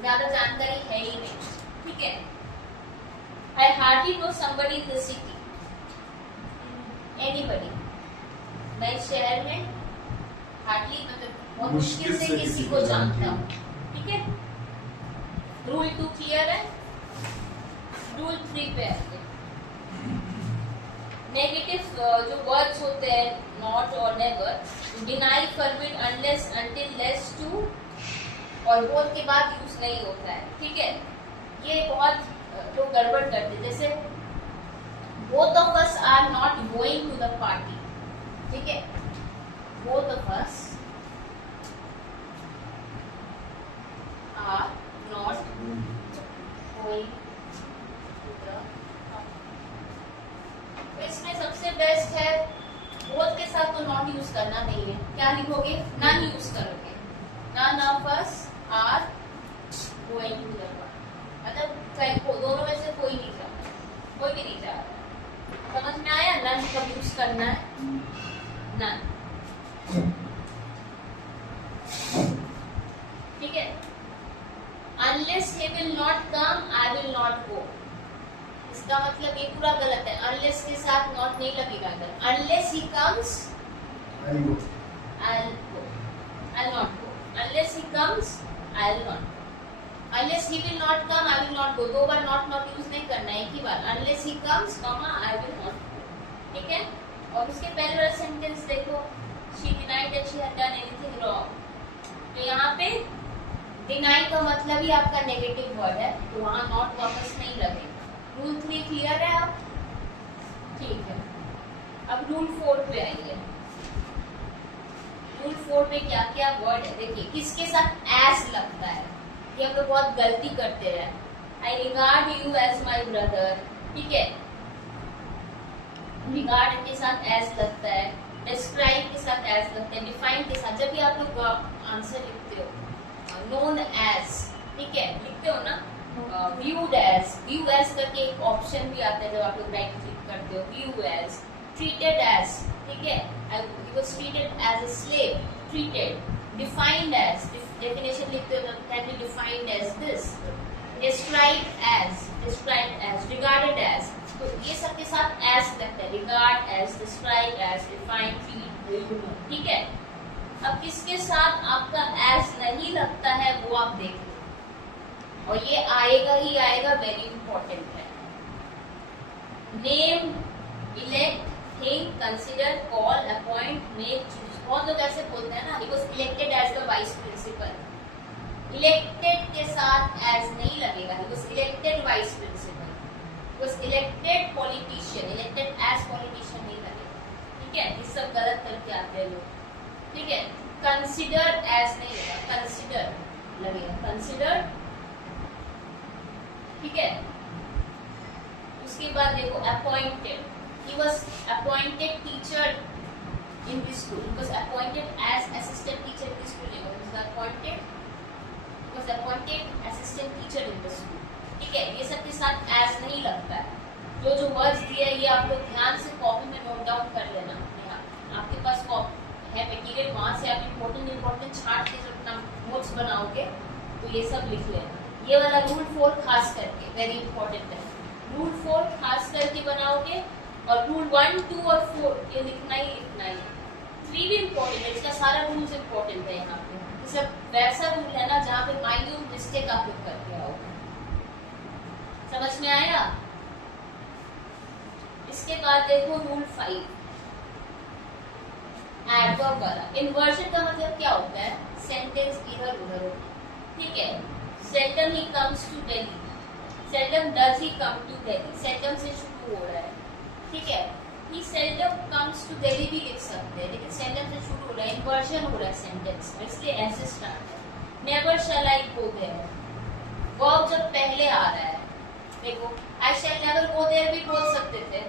ज्यादा जानकारी है ही नहीं, ठीक है। I hardly know somebody in the city, anybody. मैं इस शहर में हार्डली मतलब बहुत मुश्किल से किसी को जानता हूँ, ठीक है। रूल 2 क्लियर है। रूल 3 पे आएंगे। नेगेटिव जो वर्ड्स होते हैं नॉट और never, deny, forbid, unless, until, lest to और बोथ के बाद यूज नहीं होता है, ठीक है। ये बहुत लोग गड़बड़ करते, जैसे both of us are not going to the party, ठीक है। Both of us are not going to the party. इसमें सबसे बेस्ट है बोथ के साथ तो नॉट यूज करना नहीं है, क्या लिखोगे? नन यूज करोगे। None of us are going to the party, मतलब कहीं को दोनों में से कोई नहीं जा रहा, कोई भी नहीं जा रहा। समझ में आया? नन कब यूज करना है? नन, ठीक है। Unless he will not come, I will not go. इसका मतलब ये पूरा गलत है। अनलेस के साथ नॉट नहीं लगेगा। अगर unless he comes, I'll go. I'll go. I'll not go. Unless he comes, I'll not go. Unless he will not come, I will not go. 2 bar not use नहीं करना है, एक ही बार। Unless he comes, comma, I will not go. ठीक है? और उसके पहले वाला सेंटेंस देखो, she denied that she had done anything wrong. तो यहाँ पे deny का मतलब ही आपका नेगेटिव वर्ड है, तो वहाँ not वापस नहीं लगेगा। रूल 3 क्लियर है अब? ठीक है। अब रूल 4 पे आइए। रूल 4 में क्या क्या वर्ड है देखिए। किसके साथ एज लगता है, ये हम लोग बहुत गलती करते हैं। I regard you as my brother, ठीक है। रिगार्ड के साथ एज लगता है, डिस्क्राइब के साथ एज लगता है, डिफाइन के साथ। जब भी आप लोग आंसर लिखते हो, नोन एज, ठीक है, लिखते हो ना, व्यूड एज, व्यू एज करके एक ऑप्शन भी आता है जब आप लोग राइट क्लिक करते हो, व्यू एज, ट्रीटेड एज, ठीक है, he was treated as a slave, treated, defined as, definition लिखते हो तो can be defined as this, described as, regarded as, तो ये सब के साथ as लगता है, regard as, describe as, define, treat, ठीक है। अब किसके साथ आपका as नहीं लगता है वो आप देख लो, और ये आएगा ही आएगा, वेरी इंपॉर्टेंट है। Name, elect, think, consider, call, appoint, make, choose। बहुत लोग ऐसे बोलते हैं ना, he was elected as the vice principal। elected के साथ as नहीं लगेगा, he was elected vice principal, he was elected politician, elected as politician नहीं लगेगा, ठीक है। ये सब गलत करके आते हैं लोग, ठीक है। consider as नहीं लगेगा, consider लगेगा, consider, ठीक है। उसके बाद देखो appointed, he was appointed teacher in this school, he was appointed as assistant teacher in this school, he was appointed assistant teacher in the school, ठीक है। ये सब के साथ as नहीं लगता है। जो वर्ड्स दिए ये आप लोग ध्यान से कॉपी में नोट डाउन कर लेना। यहाँ आपके पास कॉपी है मटेरियल, वहां से आप इम्पोर्टेंट छाट के जब अपना नोट्स बनाओगे तो ये सब लिख लेना। ये वाला रूल 4 खास करके वेरी इंपॉर्टेंट है। रूल 4 खास करके बनाओगे, और रूल 1, 2 और 4 ये लिखना ही लिखना है। 3 भी इम्पोर्टेंट है, इसका सारा रूल्स इम्पोर्टेंट है यहाँ पे। ये सब वैसा रूल है ना जहाँ पे माइन्यूट मिस्टेक आप लोग करके आओगे। समझ में आया? इसके बाद देखो रूल 5, एडवर्ब वाला। इन्वर्जन का मतलब क्या होता है? सेंटेंस इधर उधर हो, ठीक है। Seldom he comes to Delhi, seldom does he come to Delhi, seldom से शुरू हो रहा है, ठीक है। He seldom comes to Delhi भी लिख सकते हैं, लेकिन सेल्डम से शुरू हो रहा है, इन्वर्जन हो रहा है सेंटेंस में, इसलिए ऐसे स्टार्ट है। Never shall I go there, verb जब पहले आ रहा है, देखो आई शैल नेवर गो देयर भी बोल सकते थे,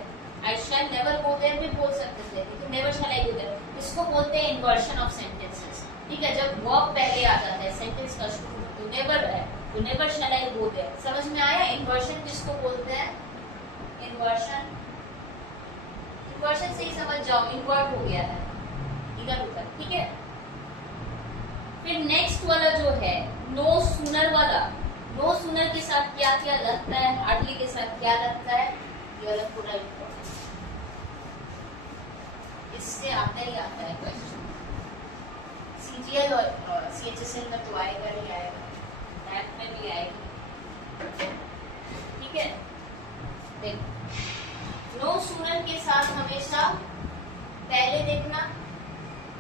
आई शैल नेवर गो देयर भी बोल सकते थे, लेकिन never shall I go there, इसको बोलते हैं इन्वर्जन ऑफ सेंटेंसेस, ठीक है। जब वर्ब पहले आ जाता है सेंटेंस का शुरू, तो नेवर है, तो never shall I go there. समझ में आया? इन्वर्जन किसको बोलते हैं? इन्वर्जन, इन्वर्जन से ही समझ जाओ, इन्वर्ट हो गया है इधर उधर, ठीक है। फिर नेक्स्ट है नो सूनर वाला, नो सूनर के साथ क्या क्या लगता है, हार्डली के साथ क्या लगता है, ये वाला पूरा इम्पोर्टेंट, इससे आता ही आता है क्वेश्चन। सीजीएल और सीएचएसएल में तो आएगा ही आएगा, मैथ में भी आएगी, ठीक है। देखो नो सूनर के साथ हमेशा पहले देखना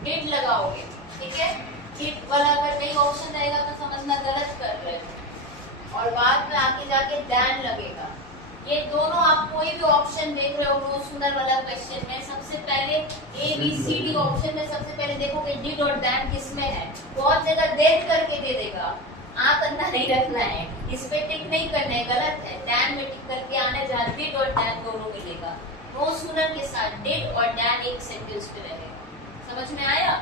डिड लगाओगे, ठीक है। डिड वाला अगर कहीं ऑप्शन रहेगा तो समझना गलत कर रहे हो, और बाद में आके जाके दैन लगेगा। ये दोनों आप कोई भी ऑप्शन देख रहे हो नो सूनर वाला क्वेश्चन में, सबसे पहले A B C D option में सबसे पहले देखो कि डिड और दैन किस में है। बहुत जगह देख करके दे देगा, आंख अंधा नहीं रखना है, इस पे टिक नहीं करना है, गलत है। दैन में टिक करके आने जहाँ डिड और दैन दोनों मिलेगा। नो सूनर के साथ डिड और दैन एक सेंटेंस पे रहेगा, समझ में आया।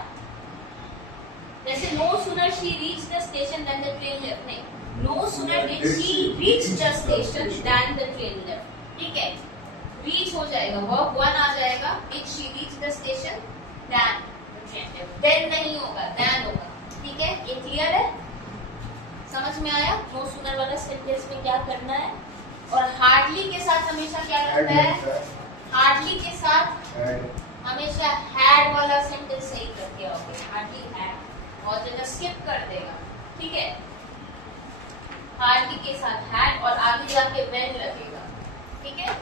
जैसे no sooner she reach the station then the train left, नहीं, no sooner did she reach the station then the train left, ठीक है। रीच हो जाएगा, वर्ब वन आ जाएगा, did she reach the station then the train left, then नहीं होगा, then होगा, ठीक है। ये क्लियर है, समझ में आया। नो सूनर वाला सेंटेंस में क्या करना है। और हार्डली के साथ हमेशा क्या लगता है, हार्डली के साथ हमेशा हैड वाला सेंटेंस सही करके आओगे, हार्डली हैड, बहुत जगह स्किप कर देगा, ठीक है। हार्डली के साथ हैड और आगे जाके व्हेन लगेगा, ठीक है।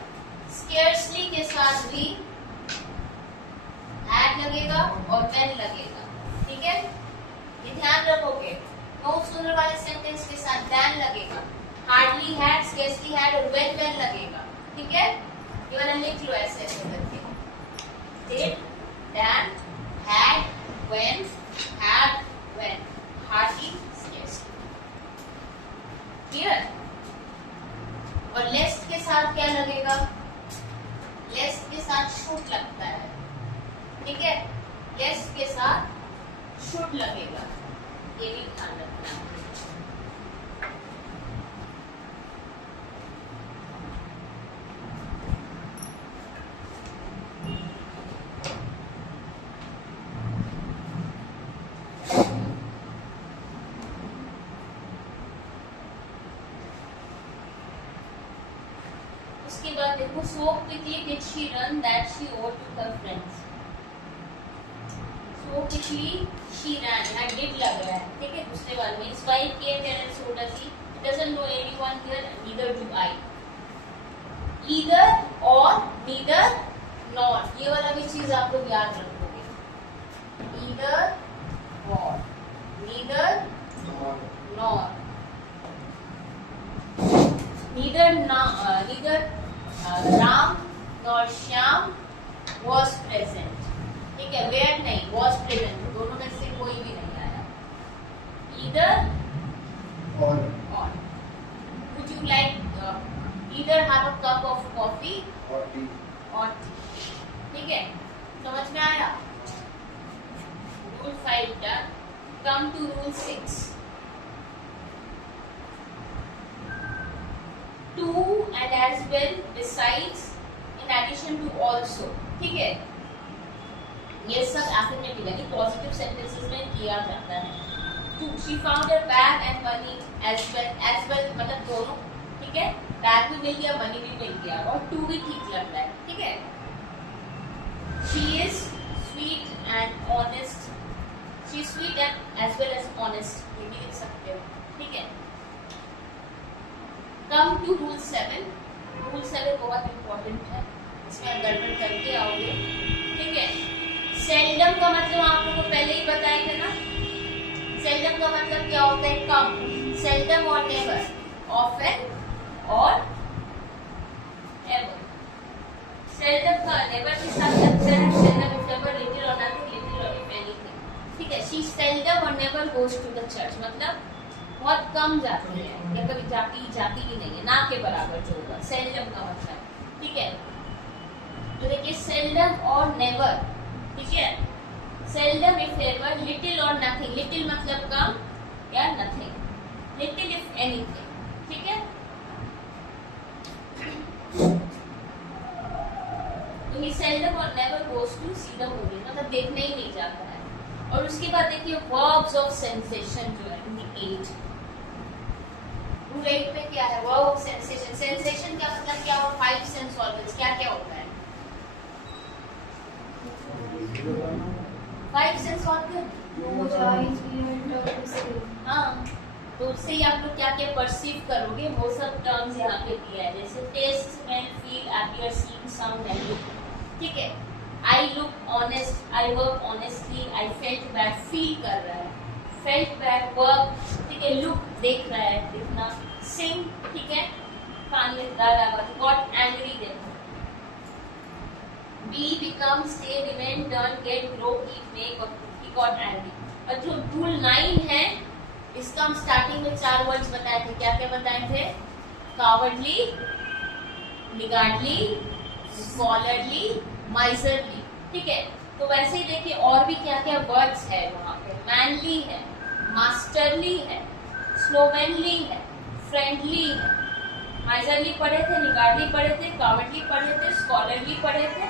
स्केर्सली के साथ भी हैड लगेगा और व्हेन लगेगा, ठीक है। ये ध्यान रखोगे। नो सूनर वाले सेंटेंस के साथ देन लगेगा, हार्डली हैड, स्केर्सली हैड और व्हेन व्हेन लगेगा, ठीक है। ये वाला लिख लो ऐसे ऐसे करके, did, then, had, when, had, when, hardly, scarcely, clear। और लेस्ट के साथ क्या लगेगा, लेस्ट के साथ should लगता है, ठीक है। लेस्ट के साथ should लगेगा, ये भी ध्यान रखना। उसके बाद देखो so quickly did she run that she owed to her friends, so quickly she ran, यहाँ did लग रहा है, ठीक है। दूसरे वाले में इस वाइफ के parents so does he, doesn't know anyone here, neither do I, either or neither nor, ये वाला भी चीज आप लोग याद रखोगे, either or neither nor, neither Ram nor Shyam was present, ठीक है। where नहीं, was present, दोनों में से कोई भी नहीं आया। either or, would you like either have a cup of coffee और टी, or tea, ठीक है। समझ में आया। rule 5 done, come to rule 6, to and as well, besides, in addition to, also, ठीक है। ये सब एफर्मेटिव यानी पॉजिटिव सेंटेंसेस में किया जाता है। to, she found her bag and money as well मतलब दोनों, ठीक है। बैग भी मिल गया, मनी भी मिल गया, और टू भी ठीक लग रहा है, ठीक है। she is sweet and honest, she is sweet and as well as honest, ये भी लिख सकते हो, ठीक है। कम टू रूल 7, रूल 7 बहुत इंपॉर्टेंट है, इसमें गड़बड़ करके आओगे, ठीक है। सेल्डम का मतलब आप लोगों को पहले ही बताए थे ना, सेल्डम का मतलब क्या होता है, कम। सेल्डम और नेवर, ऑफन और एवर। सेल्डम का नेवर के साथ लगता है, सेल्डम इफ एवर, लिटिल और नथिंग, लिटिल और इफ एनीथिंग, ठीक है। शी सेल्डम और never goes to the church, मतलब बहुत कम जाती है या कभी जाती ही नहीं है, ना के बराबर जो होगा सेल्डम का मतलब, ठीक है। तो देखिए सेल्डम और नेवर, ठीक है। सेल्डम इफ एवर, लिटिल और नथिंग, लिटिल मतलब कम या नथिंग, लिटिल इफ एनीथिंग, ठीक है। तो ही सेल्डम और never goes to see the movie, मतलब देखने ही नहीं जाता है, और उसके बाद देखिए वर्ब्स ऑफ सेंसेशन जो है रूल 8 में क्या है, वर्ब ऑफ सेंसेशन। सेंसेशन का मतलब क्या होगा, 5 सेंस ऑर्गन्स क्या क्या होता है, 5 sense organ. Nose, eyes, ear, tongue, skin. हाँ, तो उससे ही आप लोग क्या क्या परसीव करोगे वो सब टर्म्स यहाँ पे दिया है, जैसे taste, smell, feel, appear, seem, sound and look. ठीक है, I look honest, I work honestly, I felt bad, feel कर रहा है, फेल्ट बैड वर्क। ठीक है, लुक देख रहा है, दिखना, सिंग, ठीक है, कान में गा रहा है, गॉट एंग्री, देखो, be, become, stay, remain, turn, get, grow, eat, make और ही गॉट एंग्री। और जो रूल 9 है इसका हम स्टार्टिंग में 4 वर्ड्स बताए थे, क्या क्या बताए थे, कावर्डली, निगार्डली, स्कॉलरली, माइजरली। ठीक है, तो वैसे ही देखिए और भी क्या क्या वर्ड्स है वहां पे, मैनली है, मास्टरली है, स्लोवेनली है, फ्रेंडली है, माइजरली पढ़े थे, निगार्डली पढ़े थे, कावर्डली पढ़े थे, स्कॉलरली पढ़े थे,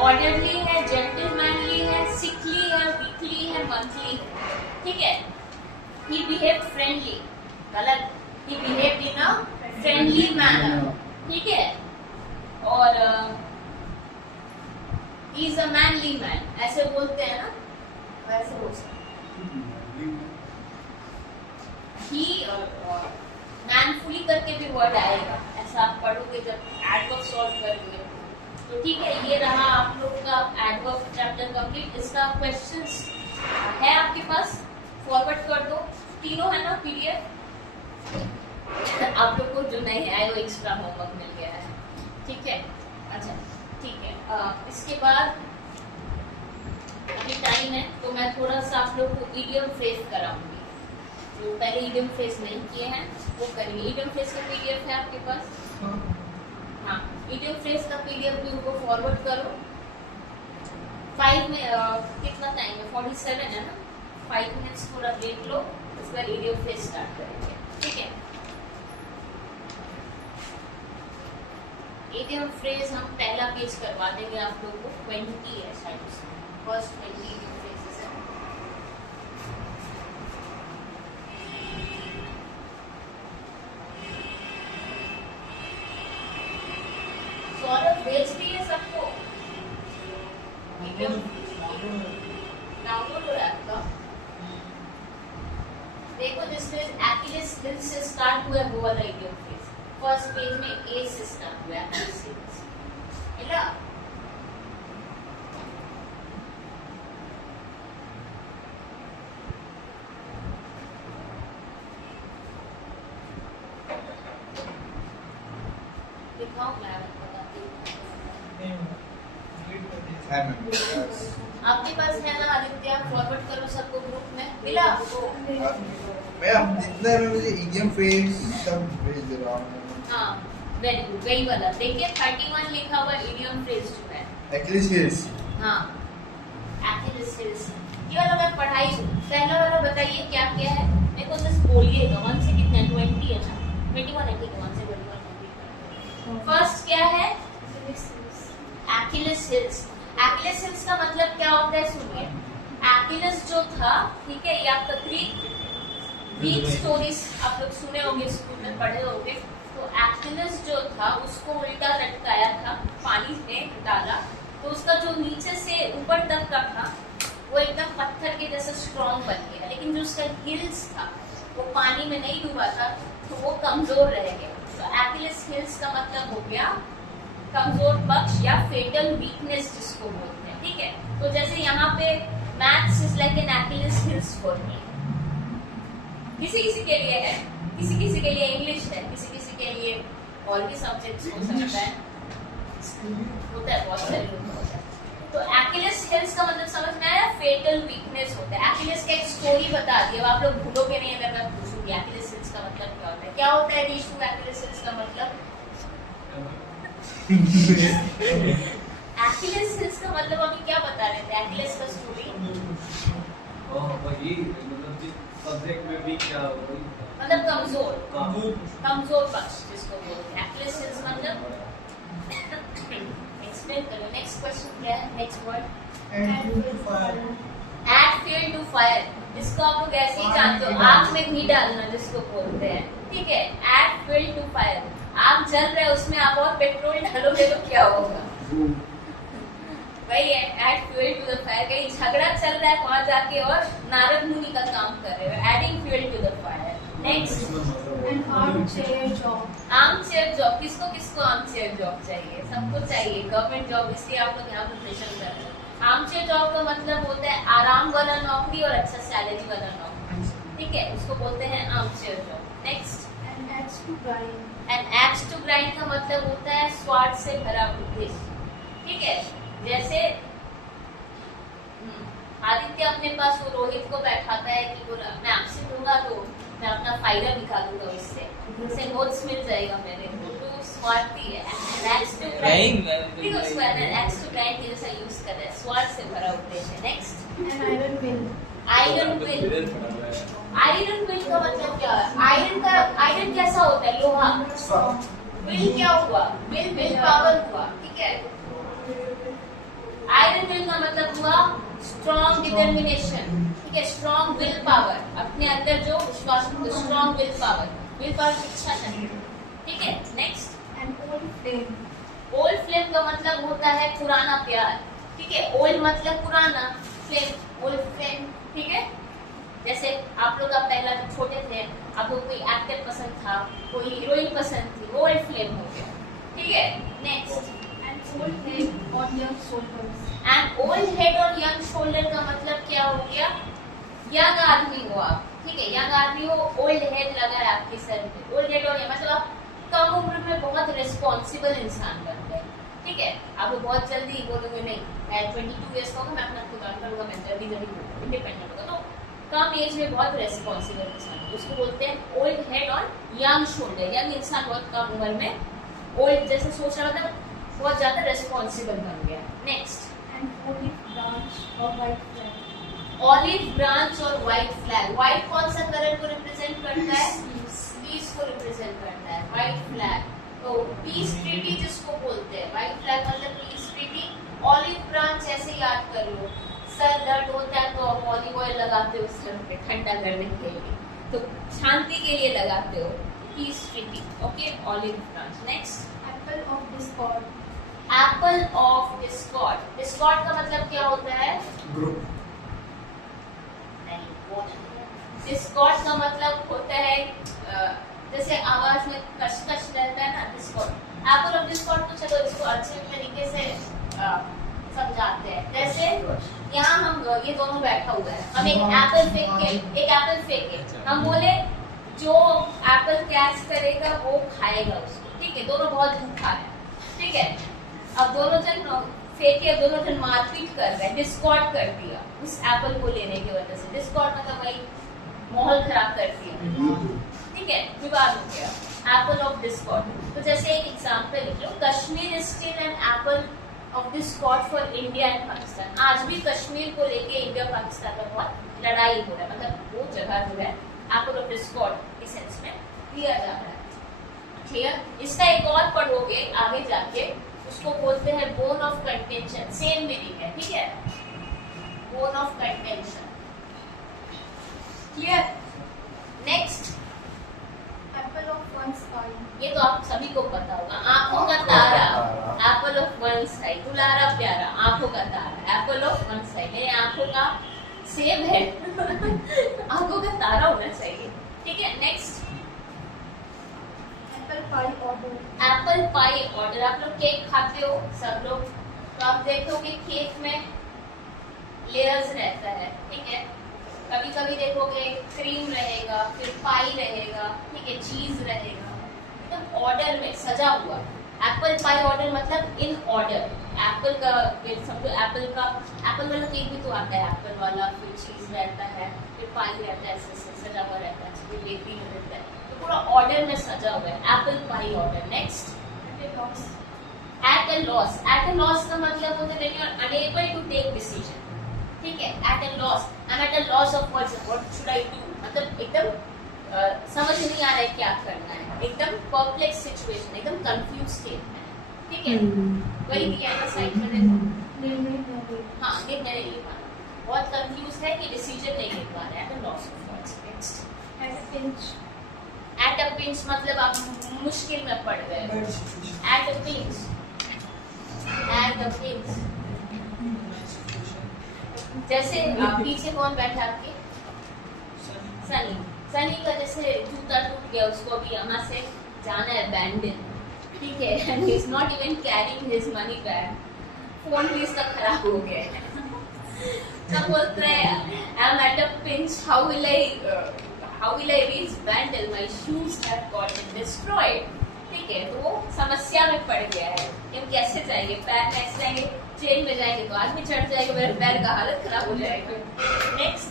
ऑर्डरली है, जेंटलमैनली है, सिकली है, वीकली है, मंथली है। ठीक है, he behaved friendly, गलत, he behaved in a friendly manner। ठीक है, और he is a manly man, ऐसे बोलते हैं ना, वैसे हो सकता he और manfully करके भी वर्ड आएगा, ऐसा आप पढ़ोगे जब एडवर्ब सॉल्व करोगे। तो ठीक है, ये रहा आप लोग का एडवर्ब चैप्टर कंप्लीट। इसका क्वेश्चंस है आपके पास, फॉरवर्ड कर दो, तीनों है ना पीडीएफ। आप लोग को जो नहीं आए वो एक्स्ट्रा होमवर्क मिल गया है। ठीक है, अच्छा ठीक है, इसके बाद अभी टाइम है तो मैं थोड़ा सा आप लोग को इडियम फ्रेज कराऊंगी, जो पहले इडियम फ्रेज नहीं किए हैं वो करेंगे। इडियम फ्रेज का पीडीएफ है आपके पास? हाँ, इडियम फ्रेज का पीडीएफ भी उनको फॉरवर्ड करो। 5 में कितना टाइम है, 47 है ना, 5 मिनट्स थोड़ा देख लो, उसके बाद इडियम फ्रेज स्टार्ट करेंगे। ठीक है, इडियम फ्रेज हम पहला पेज करवा देंगे आप लोगों को, 20 है शायद उसमें, फर्स्ट 20 इडियम फ्रेजेस है। सौरभ भेज दिए सबको इडियम, डाउनलोड हो रहा है आपका? देखो जिसमें एक्यूलेस हिल से स्टार्ट हुआ है वो वाला इडियम फ्रेज, फर्स्ट पेज में ए से स्टार्ट हुआ है, एक्यूलेस हिल से। इला दिखाओ, मैं बताती हूँ। आपके पास है ना आदित्य, फॉरवर्ड करो सबको ग्रुप में। मिला मैं अब जितना मैं मुझे इडियम फ्रेज सब भेज दे रहा हूँ। हाँ, वेरी गुड, वही वाला देखिए, 31 लिखा हुआ इडियम फ्रेज जो है। एक्यूलेस हिल्स। हाँ, एक्यूलेस हिल्स, ये वाला मैं पढ़ाई हूँ। पहला वाला बताइए क्या क्या है, मेरे को जस्ट बोलिएगा, 1 से कितने हैं, 20 है ना, 21 है, ठीक है, 1 से 21। फर्स्ट क्या है, एक्यूलेस हिल्स। एक्यूलेस हिल्स का मतलब क्या होता है, सुनिए। एक्यूलेस जो था, ठीक है, ये आपका ग्रीक स्टोरीज आप लोग सुने होंगे, स्कूल में पढ़े होंगे। तो एक्यूलेस जो था उसको उल्टा लटकाया था, पानी में डाला, तो उसका जो नीचे से ऊपर तक का था वो एकदम पत्थर के जैसा स्ट्रॉन्ग बन गया, लेकिन जो उसका हिल्स था वो पानी में नहीं डूबा था, तो वो कमजोर रह गया। तो एक्यूलेस हिल्स का मतलब हो गया कमजोर पक्ष या फेटल वीकनेस जिसको बोलते हैं। ठीक है, तो जैसे यहाँ पे maths is like an Achilles heels for me, किसी किसी के लिए है, किसी किसी के लिए इंग्लिश है, किसी किसी के लिए और भी सब्जेक्ट्स हो सकता है, होता है, बहुत सारे लोग होता है। तो एक्यूलेस हिल्स का मतलब समझ में आया, फेटल वीकनेस होता है। एक्यूलेस का एक स्टोरी बता दी, अब आप लोग भूलोगे नहीं अगर मैं पूछूंगी एक्यूलेस हिल्स का मतलब क्या होता है। क्या होता है रीशु, एक्यूलेस हिल्स का मतलब? एक्यूलेस हिल्स का मतलब अभी क्या बता रहे थे, एक्यूलेस का स्टोरी वही मतलब सब्जेक्ट में भी क्या मतलब कमजोर, कमजोर पक्ष जिसको बोलते हैं। एक्यूलेस हिल्स मतलब एक्सप्लेन करो। नेक्स्ट क्वेश्चन क्या है, next word, Add fuel to fire. add Add fuel to fire. इसको आप लोग ऐसे ही जानते हो, आग में घी डालना जिसको बोलते हैं, ठीक है। Add fuel to fire. आग जल रहा है, उसमें आप और पेट्रोल डालोगे तो क्या होगा? वही है, add fuel to the fire. कहीं झगड़ा चल रहा है वहां जाके और नारद मुनि का काम कर रहे हो, adding fuel to the fire. Next, An armchair job. Armchair job. किसको किसको आर्मचेयर जॉब चाहिए? सबको चाहिए गवर्नमेंट जॉब, इसलिए आप लोग यहाँ प्रिपरेशन कर रहे हैं। आर्मचेयर जॉब का मतलब होता है आराम वाला नौकरी और अच्छा सैलरी वाला नौकरी, ठीक है, उसको बोलते हैं armchair job. Next, An axe to grind. An axe to grind का मतलब होता है स्वार्थ से भरा उद्देश्य, ठीक है। जैसे आदित्य अपने पास वो रोहित को बैठाता है कि बोला मैं आपसे दूंगा तो मैं अपना फायदा निकालूंगा, उससे नोट्स मिल जाएगा मेरे को, तो स्वार्थी है। एक्स टू ग्राइंड, ठीक है, उसको एक्स टू ग्राइंड के जैसा यूज कर रहा है, स्वार्थ से भरा उद्देश्य। Next, An iron will. Iron will. Iron will का मतलब क्या है? आयरन कैसा होता है? लोहा। विल क्या हुआ? विल पावर हुआ, ठीक है। आयरन विल का मतलब हुआ स्ट्रॉन्ग डिटर्मिनेशन, ठीक है, स्ट्रॉन्ग विल पावर, अपने अंदर जो विश्वास, स्ट्रॉन्ग विल पावर इच्छा शक्ति, ठीक है। Next, An old flame. Old flame का मतलब होता है पुराना प्यार, ठीक है। ओल्ड मतलब पुराना, फ्लेम ओल्ड फ्लेम, ठीक है। जैसे आप लोग का पहला जब छोटे थे, आपको कोई एक्टर पसंद था, कोई हीरोइन पसंद थी, वो ओल्ड फ्लेम हो गया, ठीक है। Next, An old head on young shoulders. And old head और यंग शोल्डर का मतलब क्या हो गया? यंग आदमी हो आप, ठीक है, यंग आदमी हो, ओल्ड हेड लगा है आपके सर पे। ओल्ड हेड और मतलब आप कम उम्र में बहुत रिस्पॉन्सिबल इंसान बन गए, ठीक है। आप लोग बहुत जल्दी बोलोगे नहीं मैं 22 ईयर्स का हूँ, मैं अपना खुद करूंगा, मैं जल्दी इंडिपेंडेंट होगा, तो कम एज में बहुत रिस्पॉन्सिबल इंसान, उसको बोलते हैं ओल्ड हेड और यंग शोल्डर। यंग इंसान बहुत कम उम्र में ओल्ड जैसे सोच रहा था, बहुत ज्यादा रिस्पॉन्सिबल बन गया। Next, An olive branch or white flag. Olive branch और व्हाइट फ्लैग। व्हाइट कौन सा कलर को रिप्रेजेंट करता है? पीस को रिप्रेजेंट करता है, व्हाइट फ्लैग। तो पीस ट्रीटी जिसको बोलते हैं, व्हाइट फ्लैग मतलब पीस ट्रीटी। ऑलिव ब्रांच ऐसे याद कर लो, सर दर्द होता है तो आप ऑलिव ऑयल लगाते हो सर पे ठंडा करने के लिए, तो शांति के लिए लगाते हो, peace treaty, okay, olive branch. Next, Apple of discord. Apple of Discord. Discord का मतलब क्या होता है? ग्रुप। डिस्कॉर्ड का मतलब होता है जैसे आवाज में कश-कश रहता है ना, डिस्कॉर्ड। एप्पल ऑफ डिस्कॉर्ड तो चलो इसको अच्छे तरीके से समझाते हैं। जैसे यहाँ हम ये दोनों बैठा हुआ है, हम एक एप्पल फेंके, हम बोले जो एप्पल कैच करेगा वो खाएगा उसको, ठीक है, दोनों बहुत भूखा है, ठीक है। अब दोनों जन फेंके, अब दोनों जन मारपीट कर रहे हैं, डिस्कॉर्ड कर दिया उस एप्पल को लेने की वजह से। डिस्कॉर्ड मतलब वही माहौल खराब कर दिया, ठीक है, विवाद हो गया, एप्पल ऑफ डिस्कॉर्ड। तो जैसे एक एग्जांपल लिख लो, Kashmir is still an apple of discord for India and Pakistan. आज भी कश्मीर को लेके इंडिया पाकिस्तान का बहुत लड़ाई हो रहा है, मतलब वो जगह जो है एप्पल ऑफ डिस्कॉर्ड के सेंस में लिया जा रहा है, क्लियर। इसका एक और पढ़ोगे आगे जाके, उसको बोलते हैं bone of contention, same meaning है, ठीक है, bone of contention, clear. Next, Apple of one's eye. ये तो आप सभी को पता होगा, आंखों का तारा, एप्पल ऑफ वन साइड, दुलारा प्यारा, आंखों का तारा, एप्पल ऑफ वन साइड, ये आंखों का सेब है आंखों का तारा होना चाहिए, ठीक है। Next, Apple pie order. Apple pie order. आप लोग केक खाते हो सब लोग, तो आप देखोगे केक में लेयर्स रहता है, ठीक है। कभी कभी देखोगे क्रीम रहेगा, फिर पाई रहेगा, ठीक है, चीज रहेगा, एकदम ऑर्डर में सजा हुआ। एप्पल पाई ऑर्डर मतलब इन ऑर्डर। एप्पल का समझो, एप्पल वाला केक भी तो आता है, एप्पल वाला, फिर चीज रहता है, फिर पाई रहता है, ऐसे सजा हुआ रहता है, फिर बेकरी में रहता है, तो पूरा ऑर्डर में सजा हुआ है, apple pie order. Next, At a loss. At a loss का मतलब होता है when you are unable to take decision, ठीक है। At a loss, I am at a loss of words, what should I do, मतलब एकदम समझ नहीं आ रहा है क्या करना है, एकदम परप्लेक्स सिचुएशन, एकदम कंफ्यूज स्टेट में, ठीक है। वही दिया है साइड में देखो, निर्णय न ले. हाँ, निर्णय नहीं ले पाना। बहुत कंफ्यूज है कि डिसीजन नहीं ले पा रहे हैं, at loss of words. Next, At a pinch. At a pinch मतलब आप मुश्किल में पड़ गए। Bad situation. At a pinch, at a pinch. जैसे पीछे कौन बैठा आपके? सनी। सनी का जैसे जूता टूट गया, उसको अभी यहाँ से जाना है बैंडल, ठीक है, and he is not even carrying his money bag, phone भी इसका खराब हो गया है। तब बोलते हैं I am at a pinch, how will I reach Bandel, my shoes have gotten destroyed, ठीक है, तो वो समस्या में पड़ गया है कि हम कैसे जाएंगे, पैर में ऐसे जाएंगे, ट्रेन में जाएंगे तो आदमी चढ़ जाएगा, मेरे पैर का हालत खराब हो जाएगा। Next,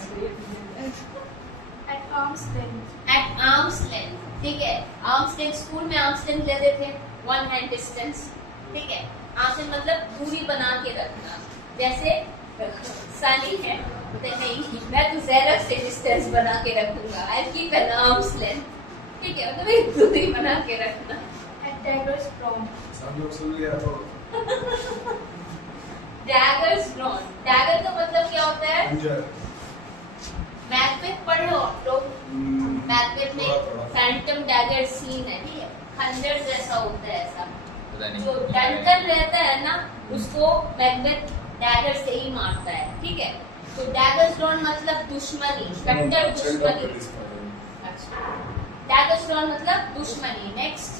At arm's length. At arm's length, ठीक है, आर्म्स लेंथ, स्कूल में आर्म्स लेंथ लेते थे, 1 हैंड डिस्टेंस, ठीक है, आर्म्स लेंथ मतलब दूरी बना के रखना। जैसे सानी है तो नहीं, मैं तो ज़रा से डिस्टेंस बना के रखूंगा, I keep an arms length, ठीक है, मतलब एक दूरी बना के रखना। At dagger's drawn. सब लोग सुन लिया तो डैगर्स ड्रॉन, डैगर का मतलब क्या होता है? खंजर। मैकबेथ पढ़ लो आप लोग, मैकबेथ में थोड़ा। फैंटम डैगर सीन है, ठीक है, खंजर जैसा होता है ऐसा, पता नहीं। जो डंकन रहता है ना उसको मैकबेथ डैगर से ही मारता है, ठीक है, तो डैगर्स ड्रॉन मतलब दुश्मनी, कट्टर दुश्मनी। अच्छा, डैगर्स ड्रॉन मतलब दुश्मनी। Next,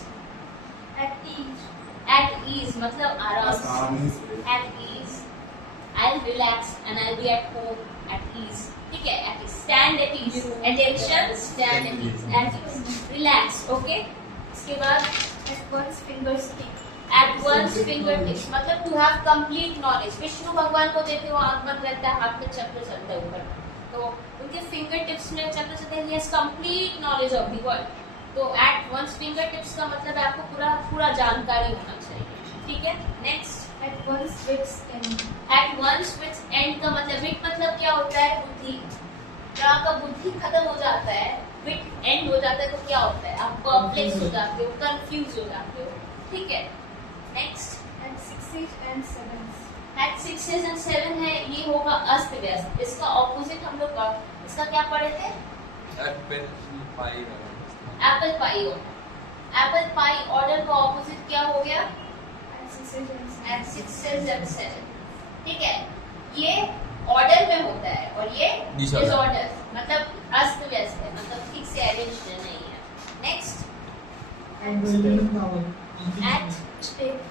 At ease. At ease मतलब आराम से, आसानी से। at ease, I'll relax and I'll be at home at ease, ठीक है, at ease, stand at ease, attention, stand at ease, relax, okay। इसके बाद At one's finger's tip. at one's fingertips मतलब to have complete knowledge। Vishnu भगवान को देखते हो आंख बंद रहता है, हाथ में चक्र चलता है ऊपर, तो उनके फिंगर टिप्स में चक्र चलता है, he has complete knowledge of the world। तो at one's fingertips का मतलब है आपको पूरा जानकारी होना चाहिए, ठीक है। Next, At one's wit's end. At one's wit's end का मतलब विट मतलब क्या होता है? बुद्धि। जब आपका बुद्धि खत्म हो जाता है, विट एंड हो जाता है, तो क्या होता है? आप परप्लेक्स हो जाते हो, कंफ्यूज हो जाते हो, ठीक है। Next, At sixes and sevens. At 6 and 7 है, ये होगा अस्त व्यस्त। इसका ऑपोजिट हम लोग इसका क्या पढ़े थे? Apple pie. Apple pie order. Apple pie order का ऑपोजिट क्या हो गया? At sixes and at sevens. 6 and 7, ठीक है। ये ऑर्डर में होता है और ये Disorder. डिसऑर्डर, मतलब अस्त व्यस्त है, मतलब ठीक से अरेंज्ड नहीं है। Next, And the 11th hour. At Stake.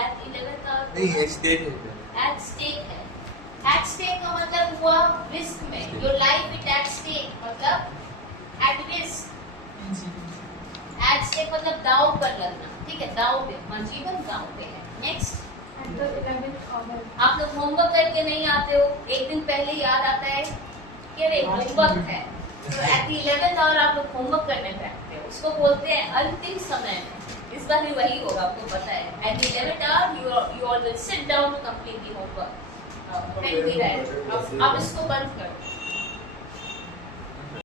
At 11th hour, नहीं स्टेट है। एट स्टेक है। एट स्टेक का मतलब हुआ रिस्क में, your life it at stake मतलब एट रिस्क। एट स्टेक मतलब दांव पर लगना, ठीक है, दांव पे, हाँ, जीवन दांव पे है। Next, At the 11th hour. आप लोग होमवर्क करके नहीं आते हो, एक दिन पहले याद आता है कि अरे होमवर्क है, तो एट द 11th आवर आप लोग होमवर्क करने बैठते हो, उसको बोलते हैं अंतिम समय में। इस बार भी वही होगा, आपको पता है। At the 11th hour you all will sit down to complete the homework. आप इसको बंद कर दो।